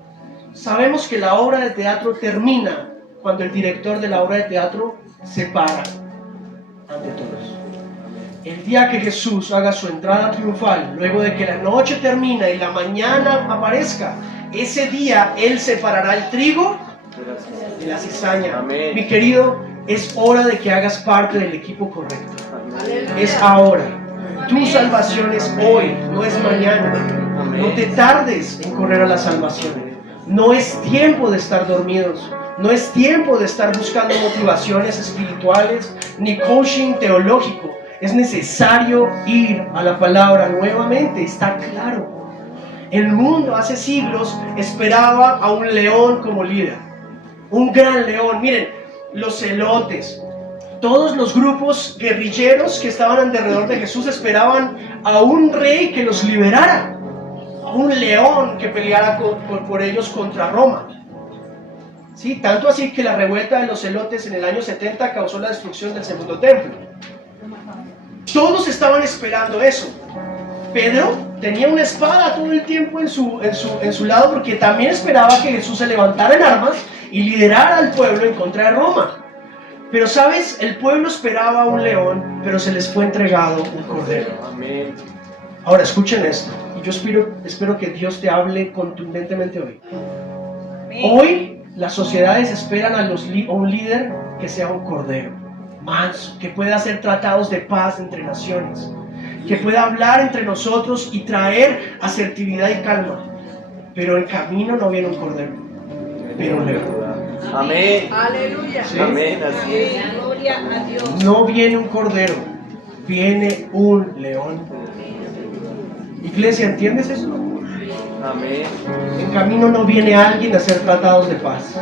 Sabemos que la obra de teatro termina cuando el director de la obra de teatro se para ante todos. El día que Jesús haga su entrada triunfal, luego de que la noche termina y la mañana aparezca, ese día Él separará el trigo de la cizaña. Amén. Mi querido, es hora de que hagas parte del equipo correcto. Amén. Es ahora. Tu salvación es hoy, no es mañana. Amén. No te tardes en correr a la salvación. No es tiempo de estar dormidos. No es tiempo de estar buscando motivaciones espirituales ni coaching teológico. Es necesario ir a la palabra nuevamente, está claro. El mundo hace siglos esperaba a un león como líder, un gran león. Miren, los celotes, todos los grupos guerrilleros que estaban alrededor de Jesús esperaban a un rey que los liberara, a un león que peleara por ellos contra Roma. Sí, tanto así que la revuelta de los celotes en el año 70 causó la destrucción del segundo templo. Todos estaban esperando eso. Pedro tenía una espada todo el tiempo en su lado, porque también esperaba que Jesús se levantara en armas y liderara al pueblo en contra de Roma. Pero sabes, el pueblo esperaba a un león, pero se les fue entregado un cordero. Amén. Ahora escuchen esto, y yo espero que Dios te hable contundentemente hoy. Hoy las sociedades esperan a un líder que sea un cordero, manso, que pueda hacer tratados de paz entre naciones, que pueda hablar entre nosotros y traer asertividad y calma. Pero en camino no viene un cordero, viene un león. Amén. Aleluya. ¿Sí? Amén. Así es. Gloria a Dios. No viene un cordero, viene un león. Iglesia, ¿entiendes eso? Amén. En camino no viene alguien a hacer tratados de paz.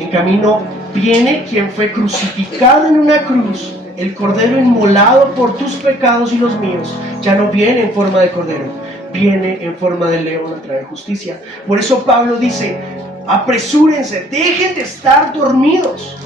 En camino viene quien fue crucificado en una cruz, el cordero inmolado por tus pecados y los míos. Ya no viene en forma de cordero, viene en forma de león a traer justicia. Por eso Pablo dice, apresúrense, dejen de estar dormidos,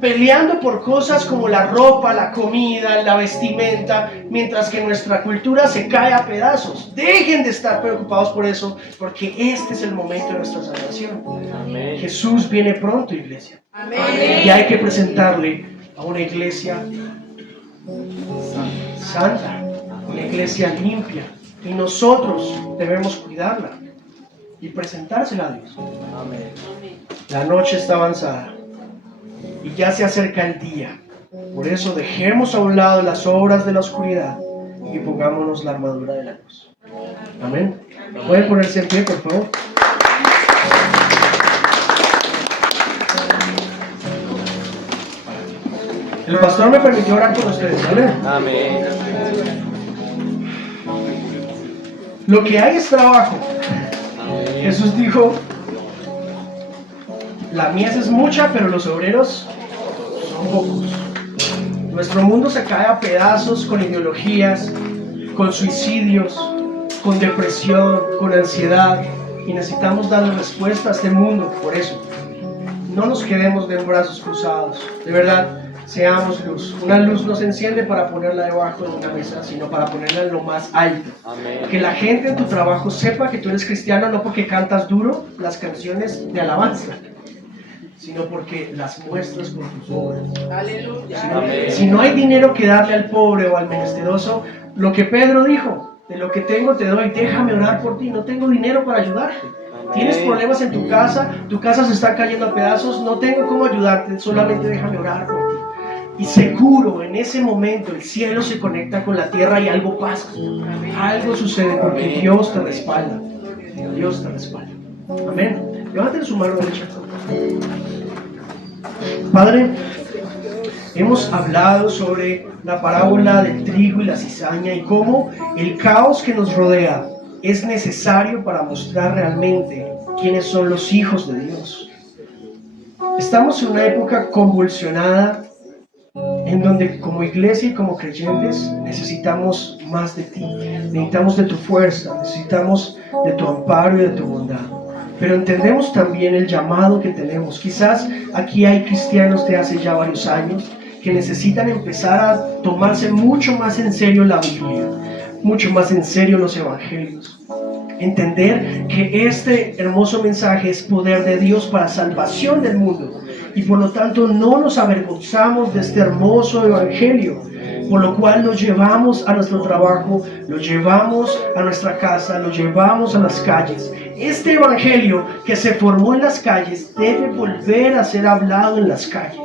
peleando por cosas como la ropa, la comida, la vestimenta, mientras que nuestra cultura se cae a pedazos. Dejen de estar preocupados por eso, porque este es el momento de nuestra salvación. Amén. Jesús viene pronto, iglesia. Amén. Y hay que presentarle a una iglesia santa, una iglesia limpia, y nosotros debemos cuidarla y presentársela a Dios. Amén. La noche está avanzada y ya se acerca el día. Por eso dejemos a un lado las obras de la oscuridad y pongámonos la armadura de la luz. Amén. ¿Pueden ponerse en pie, por favor? El pastor me permitió orar con ustedes, ¿vale? Amén. Lo que hay es trabajo. Jesús dijo, la mies es mucha, pero los obreros son pocos. Nuestro mundo se cae a pedazos con ideologías, con suicidios, con depresión, con ansiedad, y necesitamos darle respuesta a este mundo. Por eso, no nos quedemos de brazos cruzados. De verdad, seamos luz. Una luz no se enciende para ponerla debajo de una mesa, sino para ponerla en lo más alto. Amén. Que la gente en tu trabajo sepa que tú eres cristiano, no porque cantas duro las canciones de alabanza, sino porque las muestras con tus obras. Aleluya. Amén. Si no hay dinero que darle al pobre o al menesteroso, lo que Pedro dijo, de lo que tengo te doy, déjame orar por ti, no tengo dinero para ayudarte. Tienes problemas en tu casa se está cayendo a pedazos, no tengo cómo ayudarte, solamente déjame orar por ti. Y seguro, en ese momento el cielo se conecta con la tierra y algo pasa, algo sucede porque Dios te respalda. Dios te respalda. Amén. Levanten su mano derecha. Padre, hemos hablado sobre la parábola del trigo y la cizaña y cómo el caos que nos rodea es necesario para mostrar realmente quiénes son los hijos de Dios. Estamos en una época convulsionada en donde como iglesia y como creyentes necesitamos más de ti, necesitamos de tu fuerza, necesitamos de tu amparo y de tu bondad. Pero entendemos también el llamado que tenemos. Quizás aquí hay cristianos de hace ya varios años que necesitan empezar a tomarse mucho más en serio la Biblia, mucho más en serio los evangelios. Entender que este hermoso mensaje es poder de Dios para salvación del mundo y por lo tanto no nos avergonzamos de este hermoso evangelio, por lo cual lo llevamos a nuestro trabajo, lo llevamos a nuestra casa, lo llevamos a las calles. Este evangelio que se formó en las calles debe volver a ser hablado en las calles.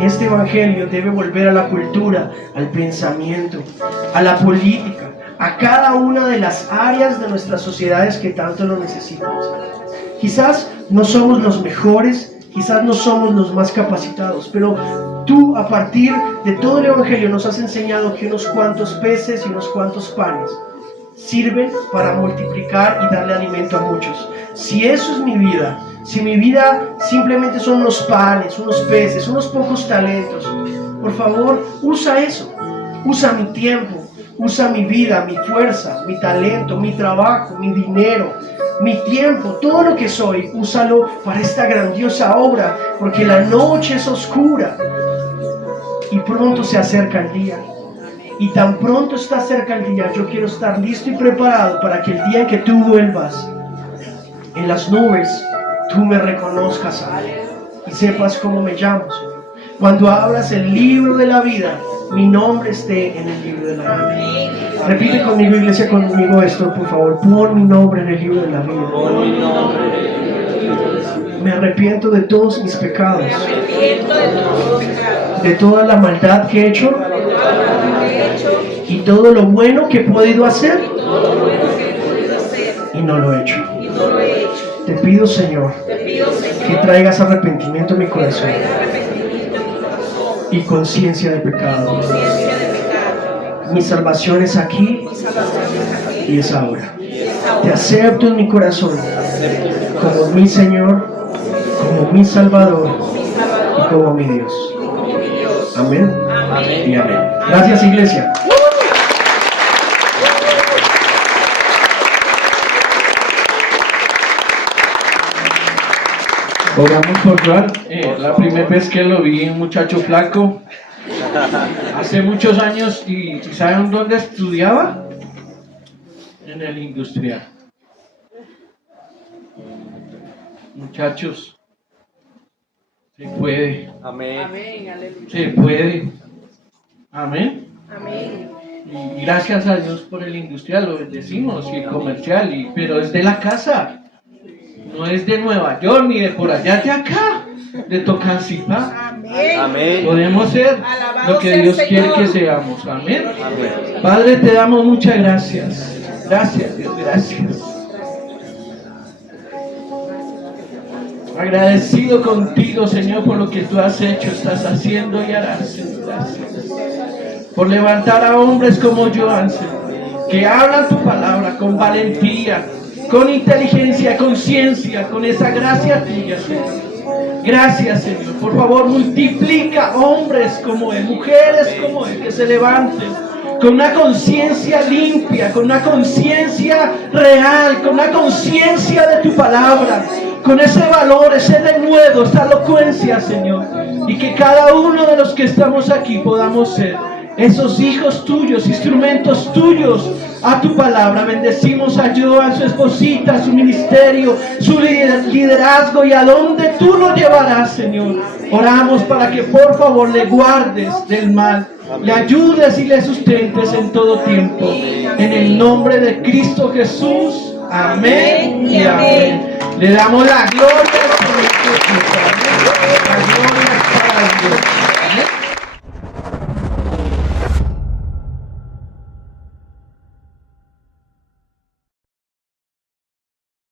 Este evangelio debe volver a la cultura, al pensamiento, a la política, a cada una de las áreas de nuestras sociedades que tanto lo necesitan. Quizás no somos los mejores, quizás no somos los más capacitados, pero tú a partir de todo el evangelio nos has enseñado que unos cuantos peces y unos cuantos panes sirven para multiplicar y darle alimento a muchos. Si eso es mi vida, si mi vida simplemente son unos panes, unos peces, unos pocos talentos, por favor, usa eso, usa mi tiempo, usa mi vida, mi fuerza, mi talento, mi trabajo, mi dinero, mi tiempo, todo lo que soy, úsalo para esta grandiosa obra, porque la noche es oscura y pronto se acerca el día. Y tan pronto está cerca el día, yo quiero estar listo y preparado para que el día en que tú vuelvas en las nubes, tú me reconozcas a mí y sepas cómo me llamo, Señor. Cuando abras el libro de la vida, mi nombre esté en el libro de la vida. Repite conmigo, iglesia, conmigo esto, por favor. Pon mi nombre en el libro de la vida. Por mi nombre. Me arrepiento de todos mis pecados, de toda la maldad que he hecho y todo lo bueno que he podido hacer y no lo he hecho. Te pido, Señor, que traigas arrepentimiento en mi corazón y conciencia de pecado. Mi salvación es aquí y es ahora. Te acepto en mi corazón como mi Señor, como mi Salvador y como mi Dios. Amén y amén. Gracias, iglesia. Oramos por Joan. La primera vez que lo vi, un muchacho flaco, hace muchos años, y ¿saben dónde estudiaba? En el industrial. Muchachos, se puede, Amén. Amén, aleluya. se puede. Amén. Amén. Y gracias a Dios por el industrial, lo bendecimos, y el comercial, pero es de la casa. No es de Nueva York ni de por allá, de acá, de Tocancipá. Amén. Podemos ser lo que Dios quiere que seamos. Amén. Padre, te damos muchas gracias. Gracias, Dios, gracias. Agradecido contigo, Señor, por lo que tú has hecho, estás haciendo y harás, Señor. Gracias. Por levantar a hombres como Joan, Señor, que hablan tu palabra con valentía, con inteligencia, con ciencia, con esa gracia tuya, Señor. Gracias, Señor. Por favor, multiplica hombres como Él, mujeres como Él, que se levanten con una conciencia limpia, con una conciencia real, con una conciencia de tu palabra, con ese valor, ese denuedo, esa elocuencia, Señor. Y que cada uno de los que estamos aquí podamos ser esos hijos tuyos, instrumentos tuyos a tu palabra. Bendecimos a Joan, su esposita, su ministerio, su liderazgo y a donde tú lo llevarás, Señor. Oramos para que por favor le guardes del mal, le ayudes y le sustentes en todo tiempo. En el nombre de Cristo Jesús. Amén y amén. Le damos la gloria al Señor Jesús. La gloria es para Dios.